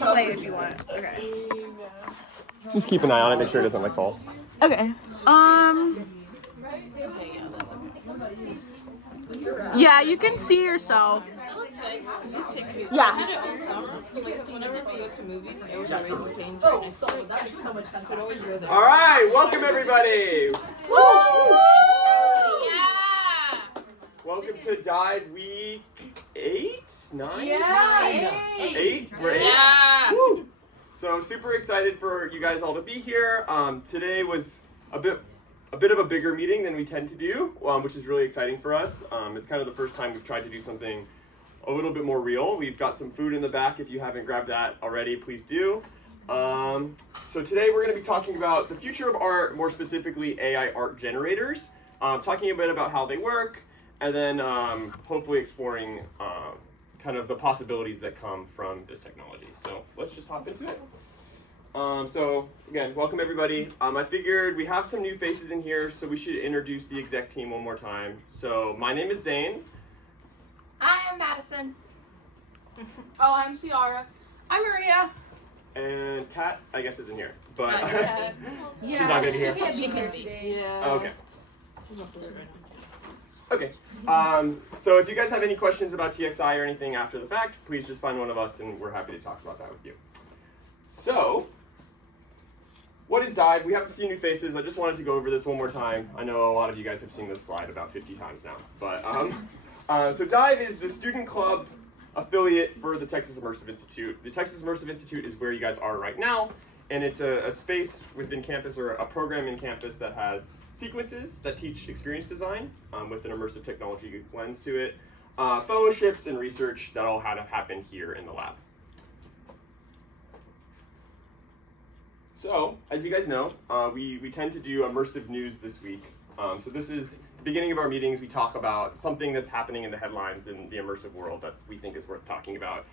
Play if you want. Okay. Just keep an eye on it, make sure it doesn't like fall. Okay. Yeah, you can see yourself. Yeah. All right, welcome everybody. Yeah! Welcome to Dive Week 8, 9? Yeah! 8? We're 8? Yeah! Woo! So I'm super excited for you guys all to be here. Today was a bit of a bigger meeting than we tend to do, which is really exciting for us. It's kind of the first time we've tried to do something a little bit more real. We've got some food in the back. If you haven't grabbed that already, please do. So today we're going to be talking about the future of art, more specifically AI art generators, talking a bit about how they work, and then hopefully exploring kind of the possibilities that come from this technology. So let's just hop into it. So again, welcome everybody. I figured we have some new faces in here, so we should introduce the exec team one more time. So my name is Zane. I am Madison. Oh, I'm Ciara. I'm Maria. And Kat, I guess, isn't here, but Yeah. she's not gonna be here. She can be. Yeah. Oh, okay. Okay. So if you guys have any questions about TXI or anything after the fact, please just find one of us, and we're happy to talk about that with you. So, what is Dive? We have a few new faces. I just wanted to go over this one more time. I know a lot of you guys have seen this slide about 50 times now, but so Dive is the student club affiliate for the Texas Immersive Institute. The Texas Immersive Institute is where you guys are right now, and it's a space within campus, or a program in campus that has sequences that teach experience design with an immersive technology lens to it, fellowships and research that all had to happen here in the lab. So, as you guys know, we tend to do immersive news this week. So this is the beginning of our meetings. We talk about something that's happening in the headlines in the immersive world that we think is worth talking about.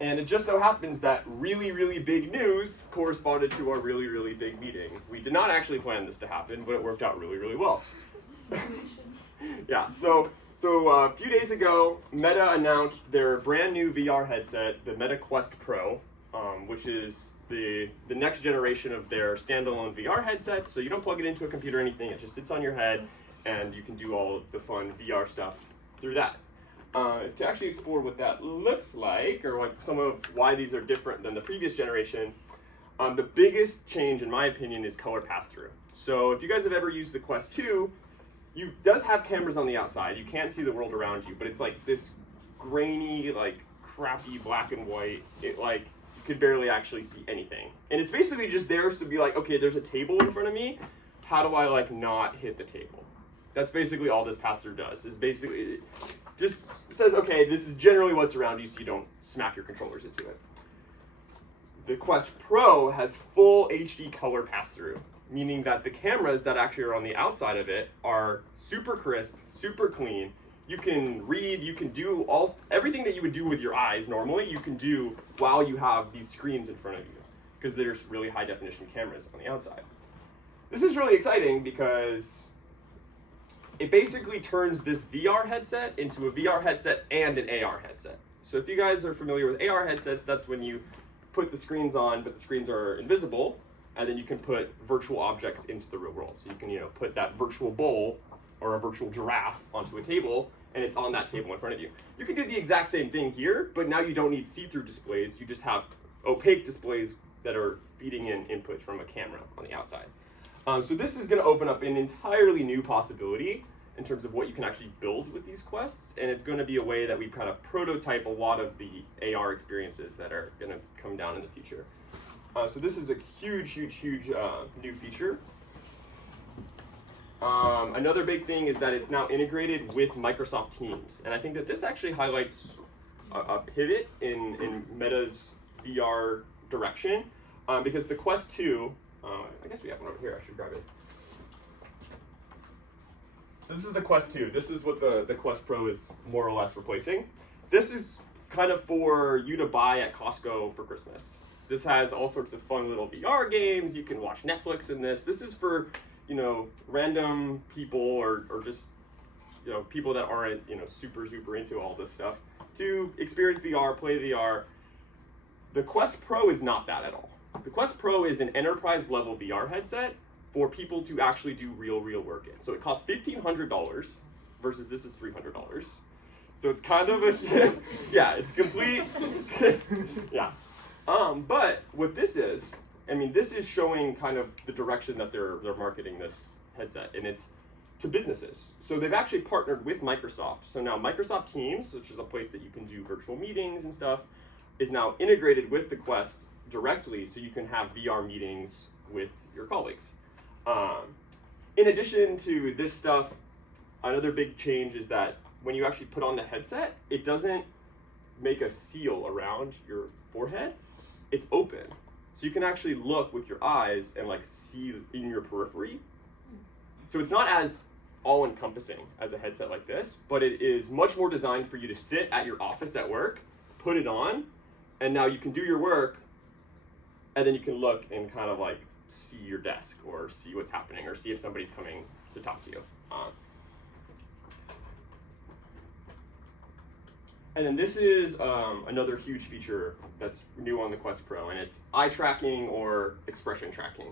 And it just so happens that really, really big news corresponded to our really, really big meeting. We did not actually plan this to happen, but it worked out really, really well. Yeah, so a few days ago, Meta announced their brand new VR headset, the Meta Quest Pro, which is the next generation of their standalone VR headsets. So you don't plug it into a computer or anything, it just sits on your head, and you can do all of the fun VR stuff through that. To actually explore what that looks like, or like some of why these are different than the previous generation, the biggest change, in my opinion, is color pass-through. So if you guys have ever used the Quest 2, it does have cameras on the outside. You can't see the world around you, but it's like this grainy, like crappy black and white. It like, you could barely actually see anything. And it's basically just there to be like, okay, there's a table in front of me. How do I like not hit the table? That's basically all this pass-through does, is basically just says, okay, this is generally what's around you so you don't smack your controllers into it. The Quest Pro has full HD color pass-through, meaning that the cameras that actually are on the outside of it are super crisp, super clean. You can read, you can do everything that you would do with your eyes normally, you can do while you have these screens in front of you, because there's really high definition cameras on the outside. This is really exciting because it basically turns this VR headset into a VR headset and an AR headset. So if you guys are familiar with AR headsets, that's when you put the screens on, but the screens are invisible, and then you can put virtual objects into the real world. So you can, put that virtual bowl or a virtual giraffe onto a table, and it's on that table in front of you. You can do the exact same thing here, but now you don't need see-through displays. You just have opaque displays that are feeding in input from a camera on the outside. So this is going to open up an entirely new possibility in terms of what you can actually build with these quests, and it's going to be a way that we kind of prototype a lot of the AR experiences that are going to come down in the future. So this is a huge new feature. Another big thing is that it's now integrated with Microsoft Teams, and I think that this actually highlights a pivot in Meta's VR direction, because the Quest 2, I guess we have one over here, I should grab it. So this is the Quest 2. This is what the Quest Pro is more or less replacing. This is kind of for you to buy at Costco for Christmas. This has all sorts of fun little VR games. You can watch Netflix in this. This is for, random people or just, people that aren't, super into all this stuff to experience VR, play VR, The Quest Pro is not that at all. The Quest Pro is an enterprise level VR headset for people to actually do real work in. So it costs $1,500 versus this is $300. So it's kind of a, yeah, it's complete, yeah. But what this is, I mean, this is showing kind of the direction that they're marketing this headset, and it's to businesses. So they've actually partnered with Microsoft. So now Microsoft Teams, which is a place that you can do virtual meetings and stuff, is now integrated with the Quest directly, so you can have VR meetings with your colleagues. In addition to this stuff, another big change is that when you actually put on the headset, it doesn't make a seal around your forehead. It's open. So you can actually look with your eyes and like see in your periphery. So it's not as all-encompassing as a headset like this, but it is much more designed for you to sit at your office at work, put it on, and now you can do your work, and then you can look and kind of like see your desk or see what's happening or see if somebody's coming to talk to you. And then this is another huge feature that's new on the Quest Pro, and it's eye tracking or expression tracking.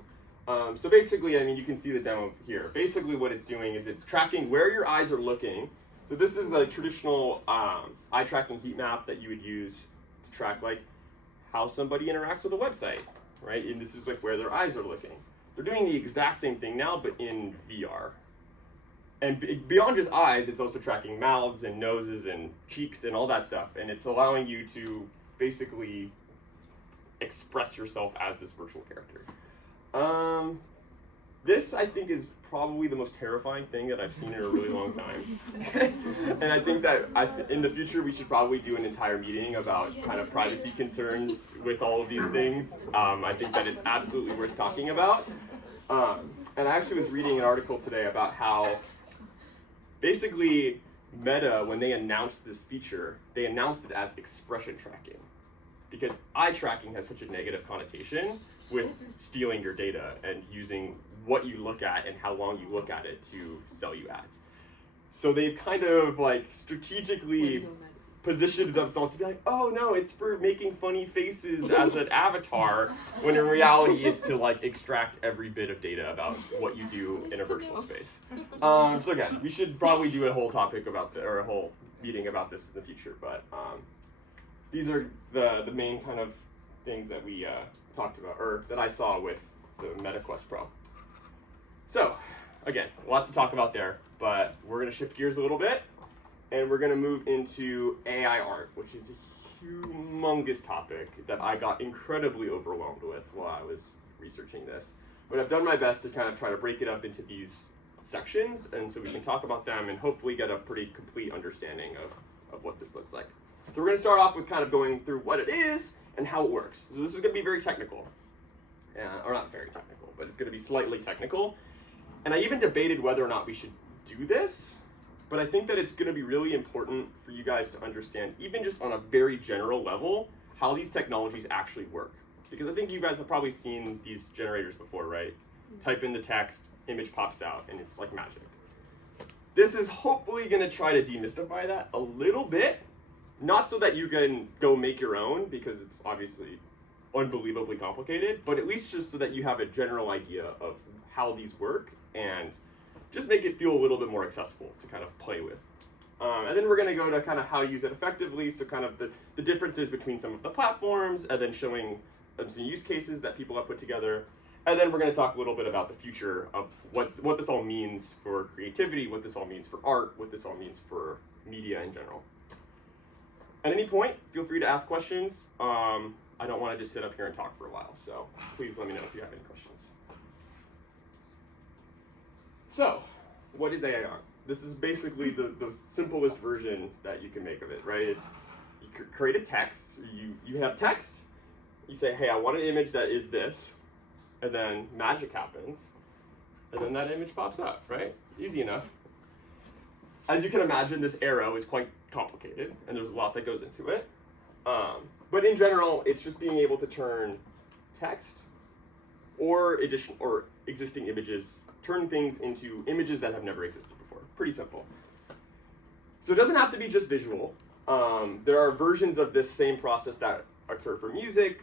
So basically, I mean, you can see the demo here. Basically what it's doing is it's tracking where your eyes are looking. So this is a traditional eye tracking heat map that you would use to track like how somebody interacts with a website, right? And this is like where their eyes are looking. They're doing the exact same thing now, but in VR. And beyond just eyes, it's also tracking mouths and noses and cheeks and all that stuff. And it's allowing you to basically express yourself as this virtual character. This, I think, is probably the most terrifying thing that I've seen in a really long time. And I think that in the future, we should probably do an entire meeting about kind of privacy concerns with all of these things. I think that it's absolutely worth talking about. And I actually was reading an article today about how basically Meta, when they announced this feature, they announced it as expression tracking, because eye tracking has such a negative connotation with stealing your data and using what you look at and how long you look at it to sell you ads. So they've kind of like strategically positioned themselves to be like, oh no, it's for making funny faces as an avatar, when in reality it's to like extract every bit of data about what you do in a virtual space. So again, we should probably do a whole topic about or a whole meeting about this in the future, but these are the main kind of things that we talked about, or that I saw with the Meta Quest Pro. So again, lots to talk about there, but we're gonna shift gears a little bit. And we're going to move into AI art, which is a humongous topic that I got incredibly overwhelmed with while I was researching this. But I've done my best to kind of try to break it up into these sections, and so we can talk about them and hopefully get a pretty complete understanding of what this looks like. So we're going to start off with kind of going through what it is and how it works. So this is going to be very technical, or not very technical, but it's going to be slightly technical. And I even debated whether or not we should do this. But I think that it's going to be really important for you guys to understand, even just on a very general level, how these technologies actually work. Because I think you guys have probably seen these generators before, right? Type in the text, image pops out, and it's like magic. This is hopefully going to try to demystify that a little bit. Not so that you can go make your own, because it's obviously unbelievably complicated, but at least just so that you have a general idea of how these work and just make it feel a little bit more accessible to kind of play with. And then we're going to go to kind of how to use it effectively, so kind of the differences between some of the platforms, and then showing some use cases that people have put together. And then we're going to talk a little bit about the future of what this all means for creativity, what this all means for art, what this all means for media in general. At any point, feel free to ask questions. I don't want to just sit up here and talk for a while, so please let me know if you have any questions. So, what is AI art? This is basically the simplest version that you can make of it, right? It's you create a text, you have text, you say, hey, I want an image that is this, and then magic happens, and then that image pops up, right? Easy enough. As you can imagine, this arrow is quite complicated, and there's a lot that goes into it. But in general, it's just being able to turn text or existing images, turn things into images that have never existed before. Pretty simple. So it doesn't have to be just visual. There are versions of this same process that occur for music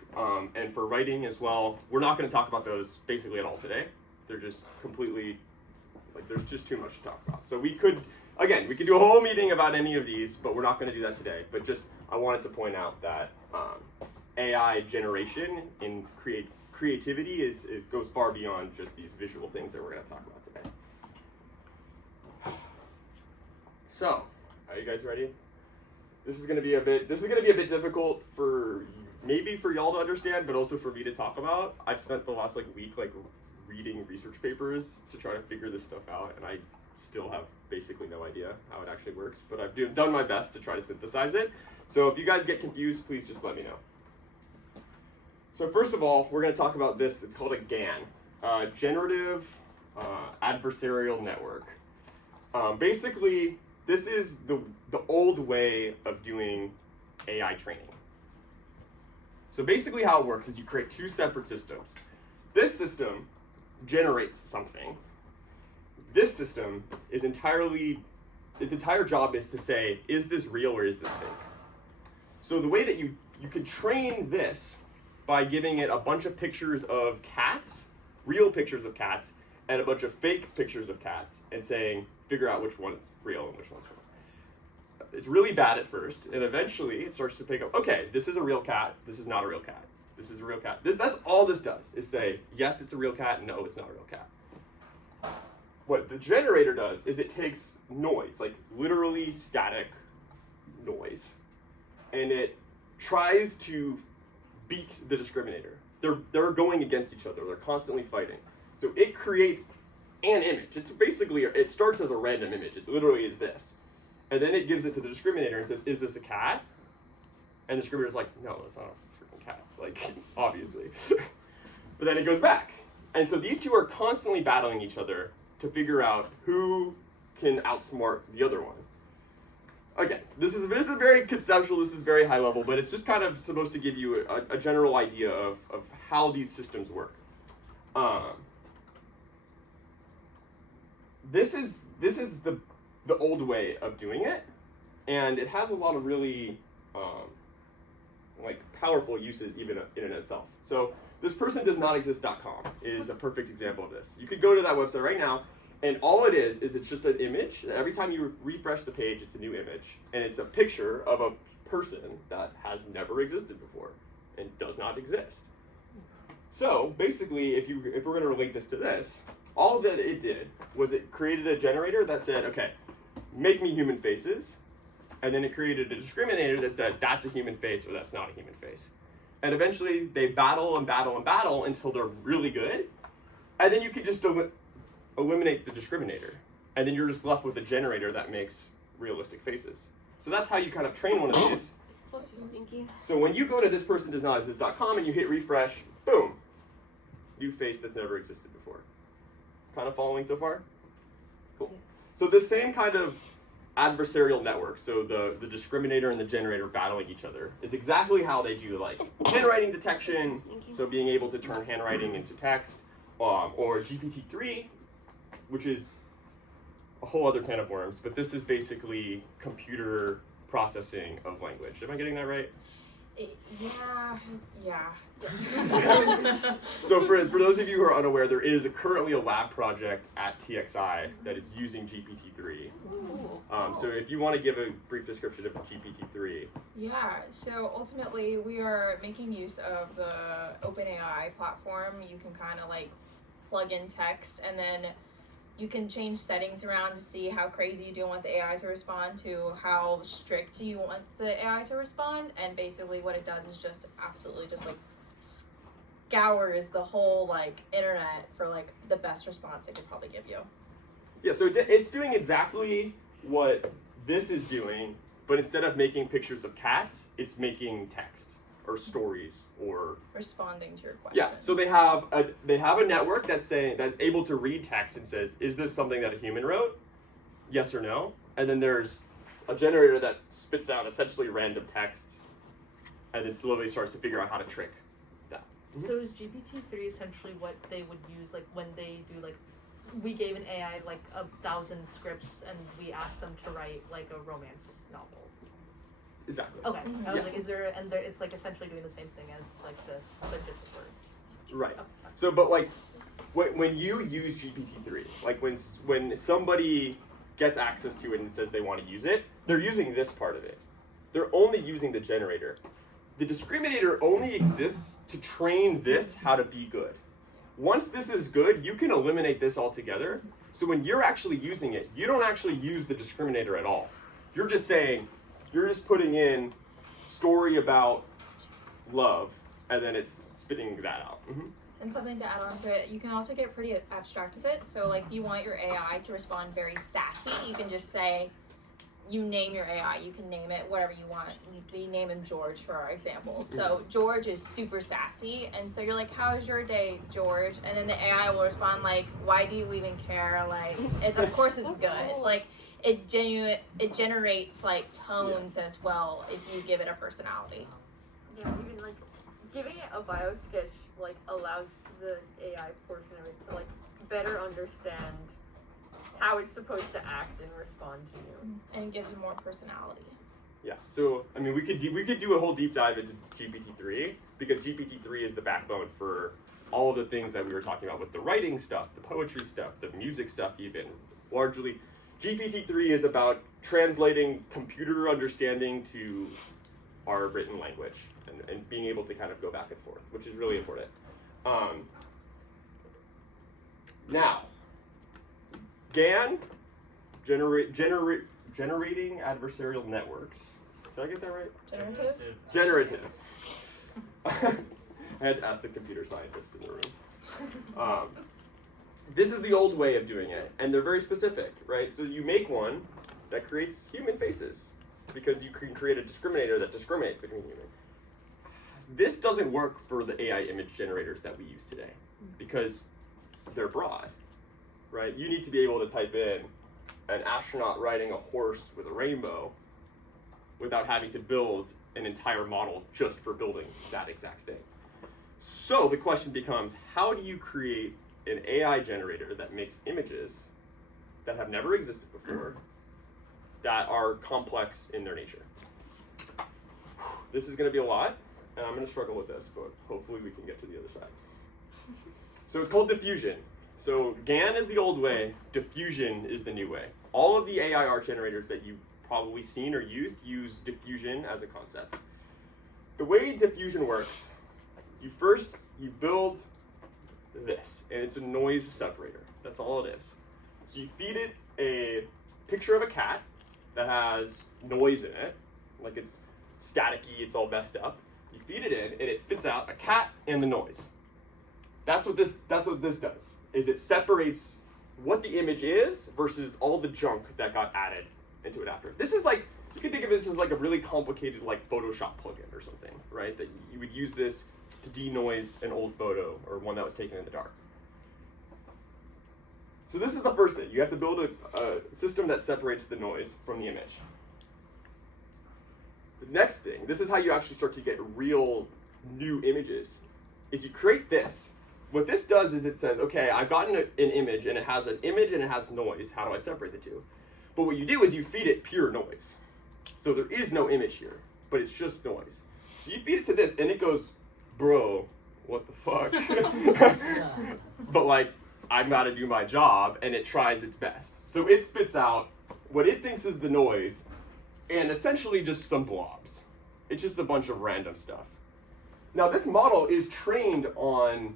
and for writing as well. We're not going to talk about those basically at all today. They're just completely, like, there's just too much to talk about. So we could do a whole meeting about any of these, but we're not going to do that today. But just, I wanted to point out that AI generation in creativity goes far beyond just these visual things that we're going to talk about today. So, are you guys ready? This is going to be a bit difficult for y'all to understand, but also for me to talk about. I've spent the last week reading research papers to try to figure this stuff out, and I still have basically no idea how it actually works, but I've done my best to try to synthesize it. So if you guys get confused, please just let me know. So first of all, we're going to talk about this. It's called a GAN, Generative Adversarial Network. Basically, this is the old way of doing AI training. So basically how it works is you create two separate systems. This system generates something. This system is its entire job is to say, is this real or is this fake? So the way that you could train this by giving it a bunch of pictures of cats, real pictures of cats, and a bunch of fake pictures of cats, and saying, figure out which one is real and which one's fake. It's really bad at first, and eventually it starts to pick up, okay, this is a real cat, this is not a real cat. This is a real cat. That's all this does, is say, yes, it's a real cat, no, it's not a real cat. What the generator does is it takes noise, like literally static noise, and it tries to beat the discriminator. They're going against each other. They're constantly fighting. So it creates an image. It's basically, it starts as a random image. It literally is this. And then it gives it to the discriminator and says, is this a cat? And the discriminator's like, no, that's not a freaking cat. Like, obviously. But then it goes back. And so these two are constantly battling each other to figure out who can outsmart the other one. Again, this is very conceptual, this is very high level, but it's just kind of supposed to give you a general idea of how these systems work. This is the old way of doing it, and it has a lot of really powerful uses even in and itself. So this persondoesnotexist.com is a perfect example of this. You could go to that website right now, and all it is it's just an image. Every time you refresh the page, it's a new image, and it's a picture of a person that has never existed before and does not exist. So basically, if we're going to relate this to this, all that it did was it created a generator that said, okay, make me human faces, and then it created a discriminator that said that's a human face or that's not a human face. And eventually they battle and battle and battle until they're really good, and then you can just eliminate the discriminator, and then you're just left with a generator that makes realistic faces. So that's how you kind of train one of these. So when you go to thispersondoesnotexist.com and you hit refresh, boom, new face that's never existed before. Kind of following so far? Cool. So the same kind of adversarial network, so the discriminator and the generator battling each other, is exactly how they do handwriting detection, so being able to turn handwriting into text, or GPT-3, which is a whole other can of worms, but this is basically computer processing of language. Am I getting that right? Yeah. So for those of you who are unaware, there is currently a lab project at TXI that is using GPT-3. So if you want to give a brief description of GPT-3. Yeah, so ultimately we are making use of the OpenAI platform. You can kind of plug in text, and then you can change settings around to see how crazy you want the AI to respond to how strict you want the AI to respond. And basically what it does is just absolutely just scours the whole internet for the best response it could probably give you. Yeah, so it's doing exactly what this is doing, but instead of making pictures of cats, it's making text or stories or responding to your questions. Yeah, so they have a network that's able to read text and says, is this something that a human wrote? Yes or no. And then there's a generator that spits out essentially random text and then slowly starts to figure out how to trick that. Mm-hmm. So is GPT-3 essentially what they would use when they do we gave an AI 1,000 scripts and we asked them to write a romance novel? Exactly. Okay. I was Yeah. like, it's like essentially doing the same thing as like this, but just with words. Right. Okay. So, but like, when you use GPT-3, like when somebody gets access to it and says they want to use it, they're using this part of it. They're only using the generator. The discriminator only exists to train this how to be good. Once this is good, you can eliminate this altogether. So when you're actually using it, you don't actually use the discriminator at all. You're just saying, you're just putting in story about love, and then it's spitting that out. Mm-hmm. And something to add on to it, you can also get pretty abstract with it. So like if you want your AI to respond very sassy, you can just say, you name your AI, you can name it whatever you want. We name him George for our examples. So George is super sassy, and so you're like, how's your day, George? And then the AI will respond like, why do you even care? Like, of course it's good. Like, it generates like tones as well if you give it a personality. Yeah, even like giving it a biosketch like allows the AI portion of it to like better understand how it's supposed to act and respond to you. And it gives it more personality. Yeah. So I mean, we could do a whole deep dive into GPT-3 because GPT-3 is the backbone for all of the things that we were talking about with the writing stuff, the poetry stuff, the music stuff, even largely. GPT-3 is about translating computer understanding to our written language and being able to kind of go back and forth, which is really important. Now, GAN, generating adversarial networks. Did I get that right? Generative? Generative. I had to ask the computer scientist in the room. This is the old way of doing it, and they're very specific, right? So you make one that creates human faces, because you can create a discriminator that discriminates between humans. This doesn't work for the AI image generators that we use today, because they're broad, right? You need to be able to type in an astronaut riding a horse with a rainbow without having to build an entire model just for building that exact thing. So the question becomes, how do you create an AI generator that makes images that have never existed before, that are complex in their nature? This is going to be a lot, and I'm going to struggle with this, but hopefully we can get to the other side. So it's called diffusion. So GAN is the old way, diffusion is the new way. All of the AI art generators that you've probably seen or used use diffusion as a concept. The way diffusion works, you build this, and it's a noise separator. That's all it is. So you feed it a picture of a cat that has noise in it, like it's staticky, it's all messed up. You feed it in, and it spits out a cat and the noise. That's what this does, is it separates what the image is versus all the junk that got added into it after. This is like, you can think of this as like a really complicated like Photoshop plugin or something, right? That you would use this to denoise an old photo or one that was taken in the dark. So this is the first thing. You have to build a system that separates the noise from the image. The next thing, this is how you actually start to get real new images, is you create this. What this does is it says, okay, I've gotten an image, and it has an image and it has noise. How do I separate the two? But what you do is you feed it pure noise. So there is no image here, but it's just noise. So you feed it to this, and it goes, bro, what the fuck? But like, I've got to do my job, and it tries its best. So it spits out what it thinks is the noise, and essentially just some blobs. It's just a bunch of random stuff. Now this model is trained on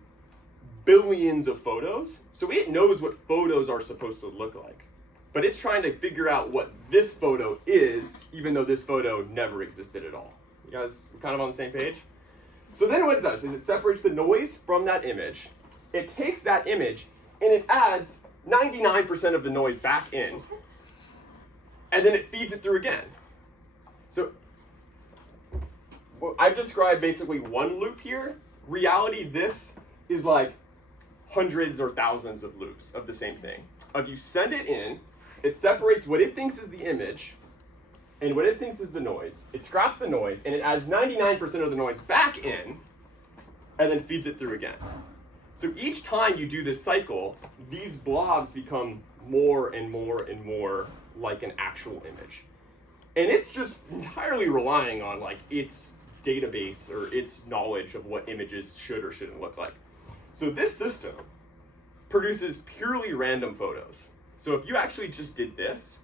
billions of photos, so it knows what photos are supposed to look like. But it's trying to figure out what this photo is, even though this photo never existed at all. You guys kind of on the same page? So then what it does is it separates the noise from that image. It takes that image and it adds 99% of the noise back in. And then it feeds it through again. So I've described basically one loop here. Reality, this is like hundreds or thousands of loops of the same thing. You send it in, it separates what it thinks is the image and what it thinks is the noise. It scraps the noise and it adds 99% of the noise back in and then feeds it through again. So each time you do this cycle, these blobs become more and more and more like an actual image. And it's just entirely relying on like its database or its knowledge of what images should or shouldn't look like. So this system produces purely random photos. So if you actually just did this,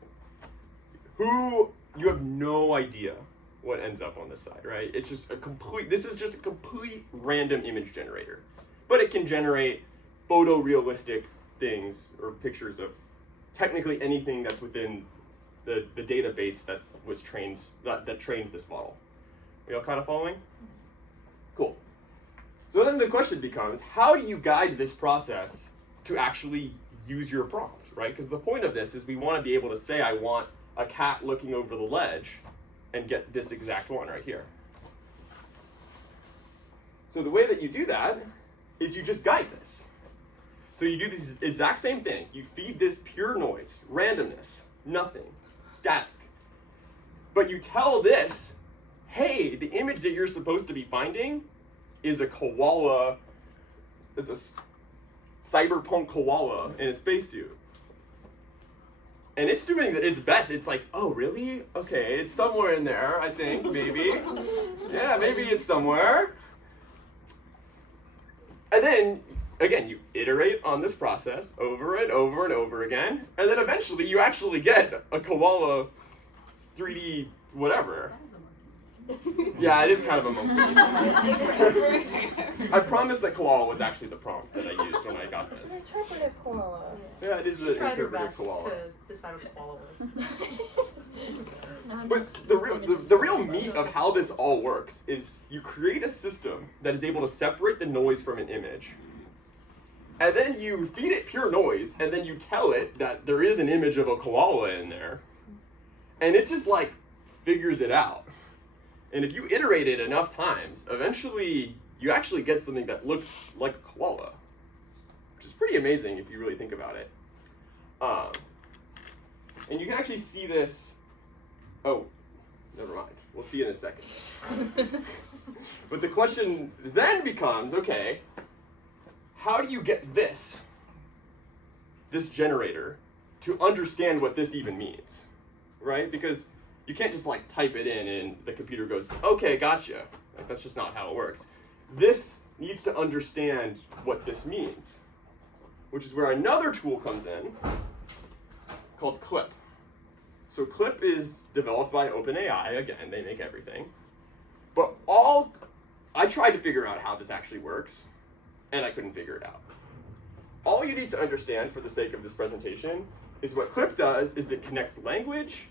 you have no idea what ends up on this side, right? It's just this is just a complete random image generator. But it can generate photorealistic things or pictures of technically anything that's within the database that was trained, that trained this model. Are you all kind of following? Cool. So then the question becomes, how do you guide this process to actually use your prompt, right? Because the point of this is we want to be able to say, I want a cat looking over the ledge and get this exact one right here. So the way that you do that is you just guide this. So you do this exact same thing. You feed this pure noise, randomness, nothing, static. But you tell this, hey, the image that you're supposed to be finding is a koala, is a cyberpunk koala in a spacesuit. And it's doing its best. It's like, oh, really? Okay, it's somewhere in there, I think, maybe. Yeah, maybe it's somewhere. And then, again, you iterate on this process over and over and over again. And then eventually you actually get a koala 3D whatever. Yeah, it is kind of a monkey. I promise that koala was actually the prompt that I used when I got this. Interpretive koala. Yeah, it is an Try their interpretive best koala. to decide what the koala was. But the real meat of how this all works is you create a system that is able to separate the noise from an image. And then you feed it pure noise, and then you tell it that there is an image of a koala in there. And it just like figures it out. And if you iterate it enough times, eventually you actually get something that looks like a koala, which is pretty amazing if you really think about it. And you can actually see this. Oh, never mind. We'll see in a second. But the question then becomes, okay, how do you get this generator, to understand what this even means, right? Because you can't just like type it in and the computer goes, okay, gotcha. Like, that's just not how it works. This needs to understand what this means, which is where another tool comes in called Clip. So Clip is developed by OpenAI. Again, they make everything. But I tried to figure out how this actually works, and I couldn't figure it out. All you need to understand for the sake of this presentation is what Clip does is it connects language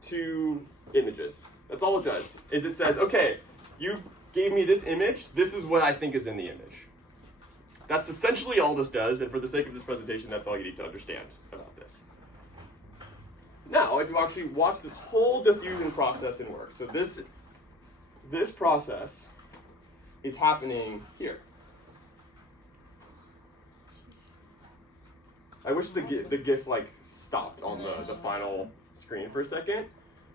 to images. That's all it does, is it says, okay, you gave me this image, this is what I think is in the image. That's essentially all this does, and for the sake of this presentation, that's all you need to understand about this. Now, if you actually watch this whole diffusion process in work, so this process is happening here. I wish the GIF like stopped on the final screen for a second.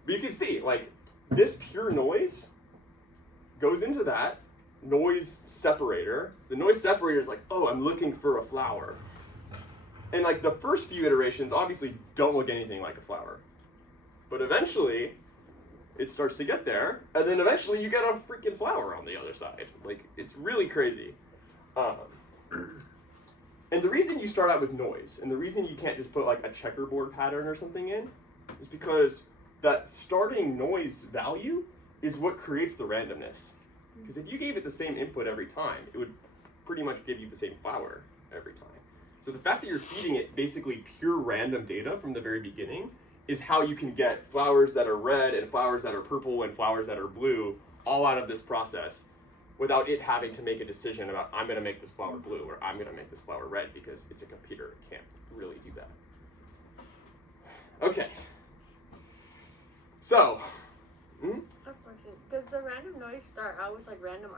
But you can see, like, this pure noise goes into that noise separator. The noise separator is like, oh, I'm looking for a flower. And like the first few iterations obviously don't look anything like a flower. But eventually, it starts to get there, and then eventually you get a freaking flower on the other side. Like, it's really crazy. And the reason you start out with noise, and the reason you can't just put like a checkerboard pattern or something in, is because that starting noise value is what creates the randomness. Because if you gave it the same input every time, it would pretty much give you the same flower every time. So the fact that you're feeding it basically pure random data from the very beginning is how you can get flowers that are red and flowers that are purple and flowers that are blue all out of this process without it having to make a decision about, I'm going to make this flower blue or I'm going to make this flower red, because it's a computer. It can't really do that. Okay. So, I have a question. Does the random noise start out with like random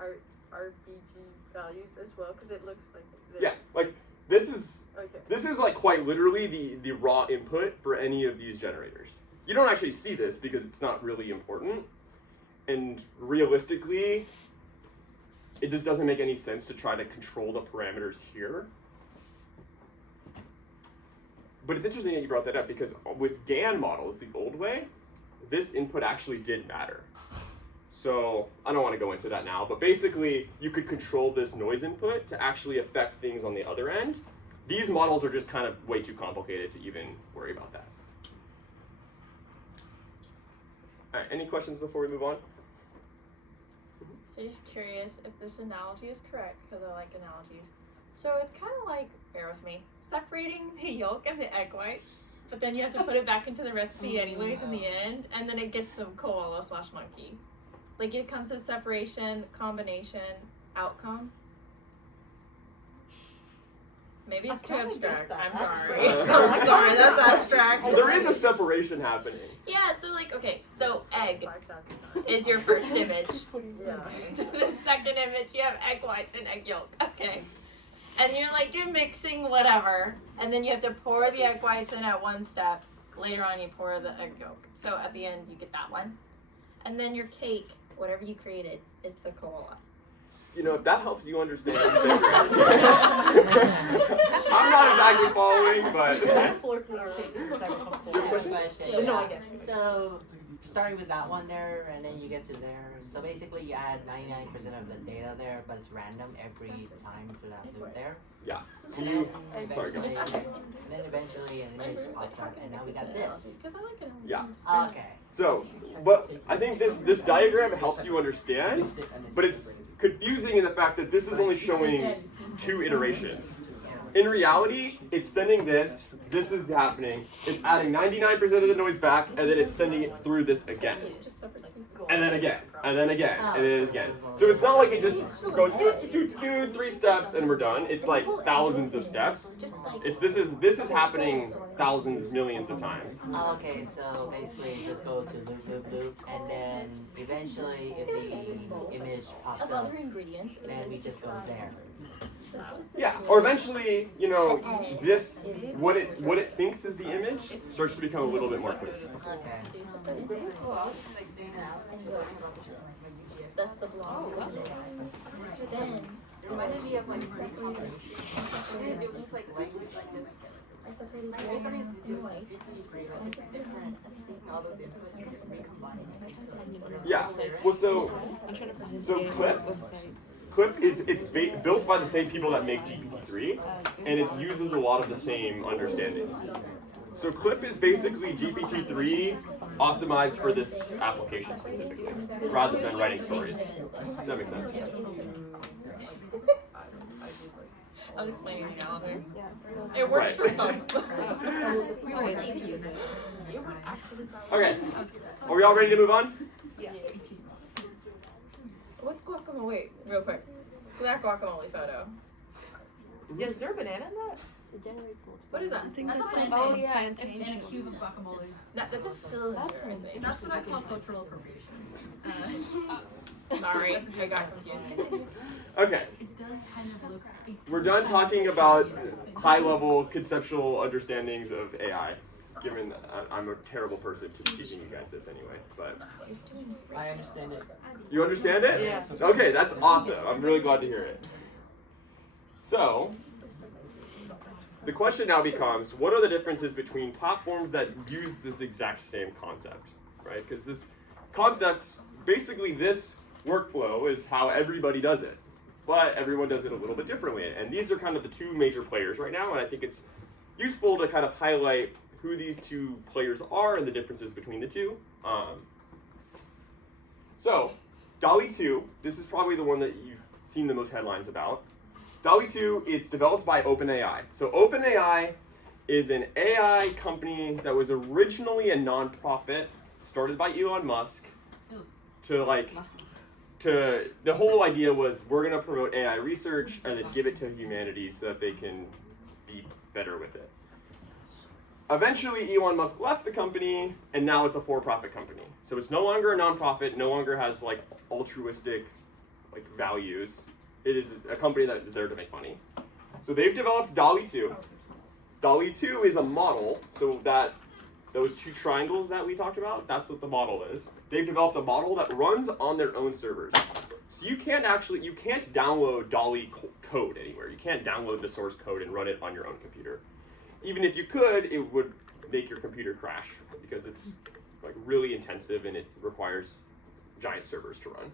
RGB values as well? Because it looks like yeah, like this is okay. like quite literally the raw input for any of these generators. You don't actually see this because it's not really important, and realistically, it just doesn't make any sense to try to control the parameters here. But it's interesting that you brought that up, because with GAN models, the old way, this input actually did matter. So I don't want to go into that now, but basically you could control this noise input to actually affect things on the other end. These models are just kind of way too complicated to even worry about that. All right, any questions before we move on? So just curious if this analogy is correct, because I like analogies. So it's kind of like, bear with me, separating the yolk and the egg whites, but then you have to put it back into the recipe anyways in the end, and then it gets the koala/monkey. Like it comes to separation, combination, outcome. Maybe it's too abstract. I'm sorry. I'm sorry, that's abstract. There is a separation happening. Yeah, so like, okay, so egg 5,000 is your first image. Yeah. The second image, you have egg whites and egg yolk. Okay. And you're mixing whatever, and then you have to pour the egg whites in at one step. Later on, you pour the egg yolk. So at the end, you get that one. And then your cake, whatever you created, is the koala. You know, if that helps you understand. I'm not exactly following, but. Question. No, I get So, starting with that one there, and then you get to there. So basically, you add 99% of the data there, but it's random every time to that loop there. Yeah. So And you. then Sorry, go eventually, ahead. and then eventually an image pops up, and now we got this. Because I like it. Yeah. Okay. So, but I think this diagram helps you understand, but it's confusing in the fact that this is only showing 2 iterations. In reality, it's sending this is happening, it's adding 99% of the noise back, and then it's sending it through this again. Just separate these. And then again, and then again, and then again. So it's not like it just goes 3 steps and we're done. It's like thousands of steps. Just like. This is happening thousands, millions of times. Okay, so basically just go to loop, loop, loop, and then eventually if the image pops Of up, other ingredients. then we just go there. Yeah, or eventually, you know, this what it thinks is the image starts to become a little bit more clear. Okay. That's the blog. Then Reminded me of like I separated gold and white. Yeah. Well, so Clip is built by the same people that make GPT-3, and it uses a lot of the same understandings. So Clip is basically GPT-3 optimized for this application specifically, rather than writing stories. Does that make sense? I was explaining the analogy. It works for some. Okay. Are we all ready to move on? What's guacamole? Wait, real quick. That guacamole photo. Yeah, is there a banana in that? What is that? That's a plantain. Oh yeah, And a cube of guacamole. That's a cylinder, I think. That's what I call cultural appropriation. Sorry, I got confused. Okay. It does kind of look. We're done talking about high-level conceptual understandings of AI, given that I'm a terrible person to be teaching you guys this anyway, but. I understand it. You understand it? Yeah. Okay, that's awesome. I'm really glad to hear it. So, the question now becomes, what are the differences between platforms that use this exact same concept, right? Because this concept, basically this workflow is how everybody does it, but everyone does it a little bit differently. And these are kind of the 2 major players right now, and I think it's useful to kind of highlight who these 2 players are and the differences between the 2. So, DALL-E 2, this is probably the one that you've seen the most headlines about. DALL-E 2, it's developed by OpenAI. So OpenAI is an AI company that was originally a nonprofit started by Elon Musk the whole idea was we're going to promote AI research and then give it to humanity so that they can be better with it. Eventually, Elon Musk left the company, and now it's a for-profit company. So it's no longer a nonprofit, no longer has like altruistic like values. It is a company that is there to make money. So they've developed DALL-E 2. DALL-E 2 is a model, so that those 2 triangles that we talked about, that's what the model is. They've developed a model that runs on their own servers. So you can't download DALL-E code anywhere. You can't download the source code and run it on your own computer. Even if you could, it would make your computer crash because it's like really intensive and it requires giant servers to run.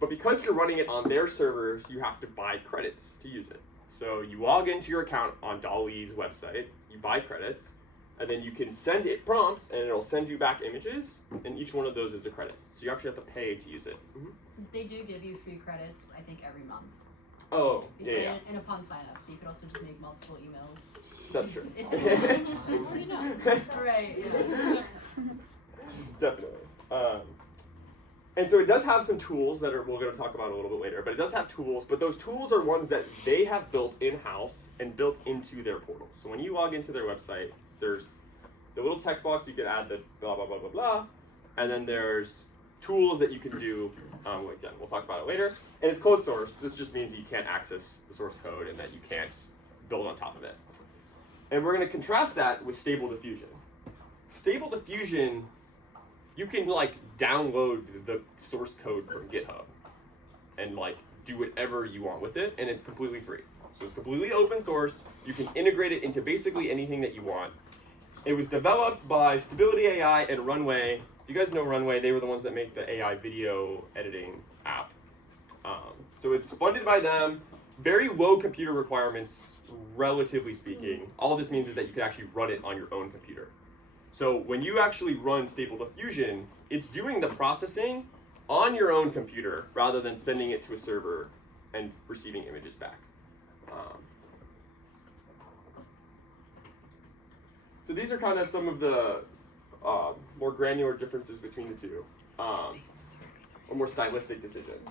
But because you're running it on their servers, you have to buy credits to use it. So you log into your account on DALL-E's website, you buy credits, and then you can send it prompts, and it'll send you back images, and each one of those is a credit. So you actually have to pay to use it. They do give you free credits, I think, every month. Oh, yeah. And upon sign up, so you could also just make multiple emails. That's true. It's, you know, right. Definitely. And so it does have some tools that we're going to talk about a little bit later, but it does have tools, but those tools are ones that they have built in-house and built into their portal. So when you log into their website, there's the little text box, you can add the blah, blah, blah, blah, blah, and then there's tools that you can do, again, we'll talk about it later, and it's closed source. This just means that you can't access the source code and that you can't build on top of it. And we're going to contrast that with Stable Diffusion. Stable Diffusion, you can like download the source code from GitHub and like do whatever you want with it, and it's completely free. So it's completely open source. You can integrate it into basically anything that you want. It was developed by Stability AI and Runway. You guys know Runway, they were the ones that make the AI video editing app. So it's funded by them. Very low computer requirements, relatively speaking. All this means is that you can actually run it on your own computer. So when you actually run Stable Diffusion, it's doing the processing on your own computer rather than sending it to a server and receiving images back. So these are kind of some of the more granular differences between the two, or more stylistic decisions.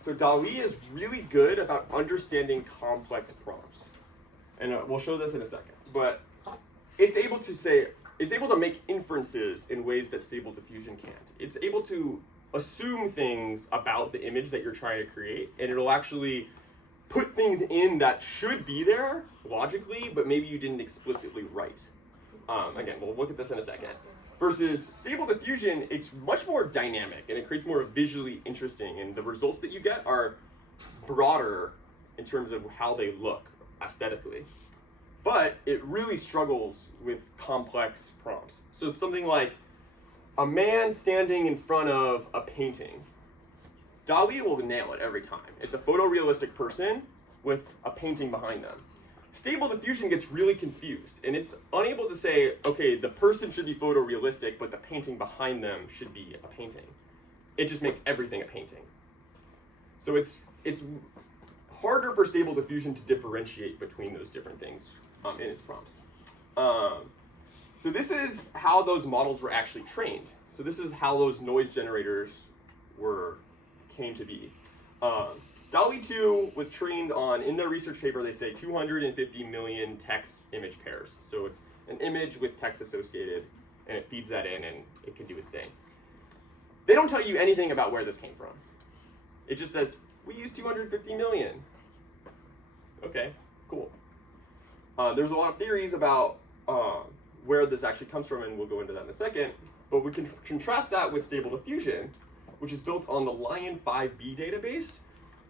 So DALL-E is really good about understanding complex prompts. And we'll show this in a second. But it's able to make inferences in ways that Stable Diffusion can't. It's able to assume things about the image that you're trying to create, and it'll actually put things in that should be there logically, but maybe you didn't explicitly write. Again, we'll look at this in a second. Versus Stable Diffusion, it's much more dynamic, and it creates more visually interesting, and the results that you get are broader in terms of how they look aesthetically. But it really struggles with complex prompts. So it's something like a man standing in front of a painting. DALL-E will nail it every time. It's a photorealistic person with a painting behind them. Stable Diffusion gets really confused, and it's unable to say, okay, the person should be photorealistic, but the painting behind them should be a painting. It just makes everything a painting. So it's harder for Stable Diffusion to differentiate between those different things in its prompts. So this is how those models were actually trained. So this is how those noise generators came to be. DALL-E 2 was trained on, in their research paper, they say 250 million text image pairs. So it's an image with text associated, and it feeds that in, and it can do its thing. They don't tell you anything about where this came from. It just says, we use 250 million. Okay, cool. There's a lot of theories about where this actually comes from, and we'll go into that in a second. But we can contrast that with Stable Diffusion, which is built on the Lion 5B database,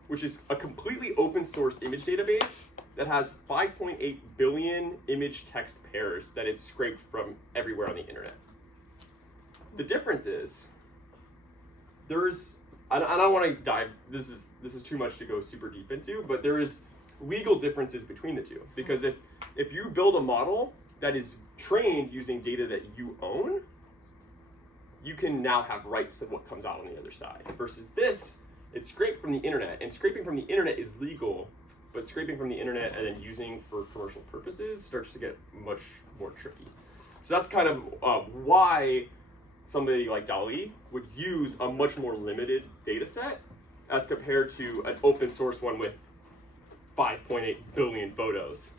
which is a completely open source image database that has 5.8 billion image text pairs that it's scraped from everywhere on the internet. The difference is, I don't want to dive, this is too much to go super deep into, but there is legal differences between the two. Because if you build a model that is trained using data that you own, you can now have rights to what comes out on the other side. Versus this, it's scraped from the internet, and scraping from the internet is legal, but scraping from the internet and then using for commercial purposes starts to get much more tricky. So that's kind of why somebody like DALL-E would use a much more limited data set as compared to an open source one with 5.8 billion photos.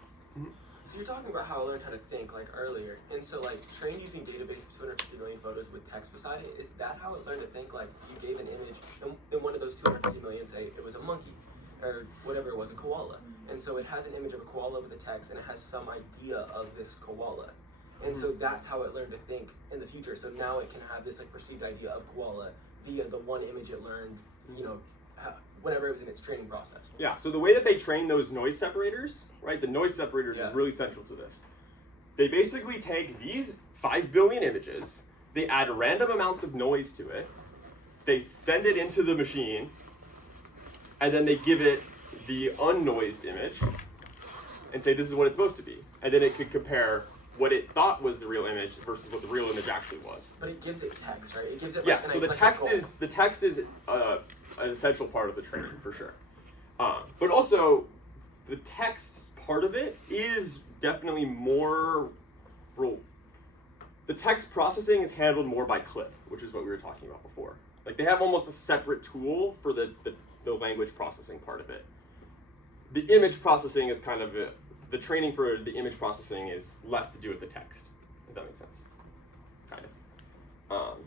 So you're talking about how I learned how to think like earlier, and so like trained using database of 250 million photos with text beside it, is that how it learned to think? Like you gave an image, and in one of those 250 million, say it was a monkey, or whatever it was, a koala, and so it has an image of a koala with a text, and it has some idea of this koala, and so that's how it learned to think in the future. So now it can have this like perceived idea of koala via the one image it learned, you know, whenever it was in its training process. Yeah, so the way that they train those noise separators, right, the noise separators is really central to this. They basically take these 5 billion images. They add random amounts of noise to it. They send it into the machine, and then they give it the unnoised image and say this is what it's supposed to be. And then it could compare what it thought was the real image versus what the real image actually was. But it gives it text, right? It gives it Yeah, like, so the text is an essential part of the training for sure. But also, the text part of it is definitely more. The text processing is handled more by Clip, which is what we were talking about before. Like they have almost a separate tool for the language processing part of it. The image processing is kind of the training for the image processing is less to do with the text, if that makes sense. Kind of.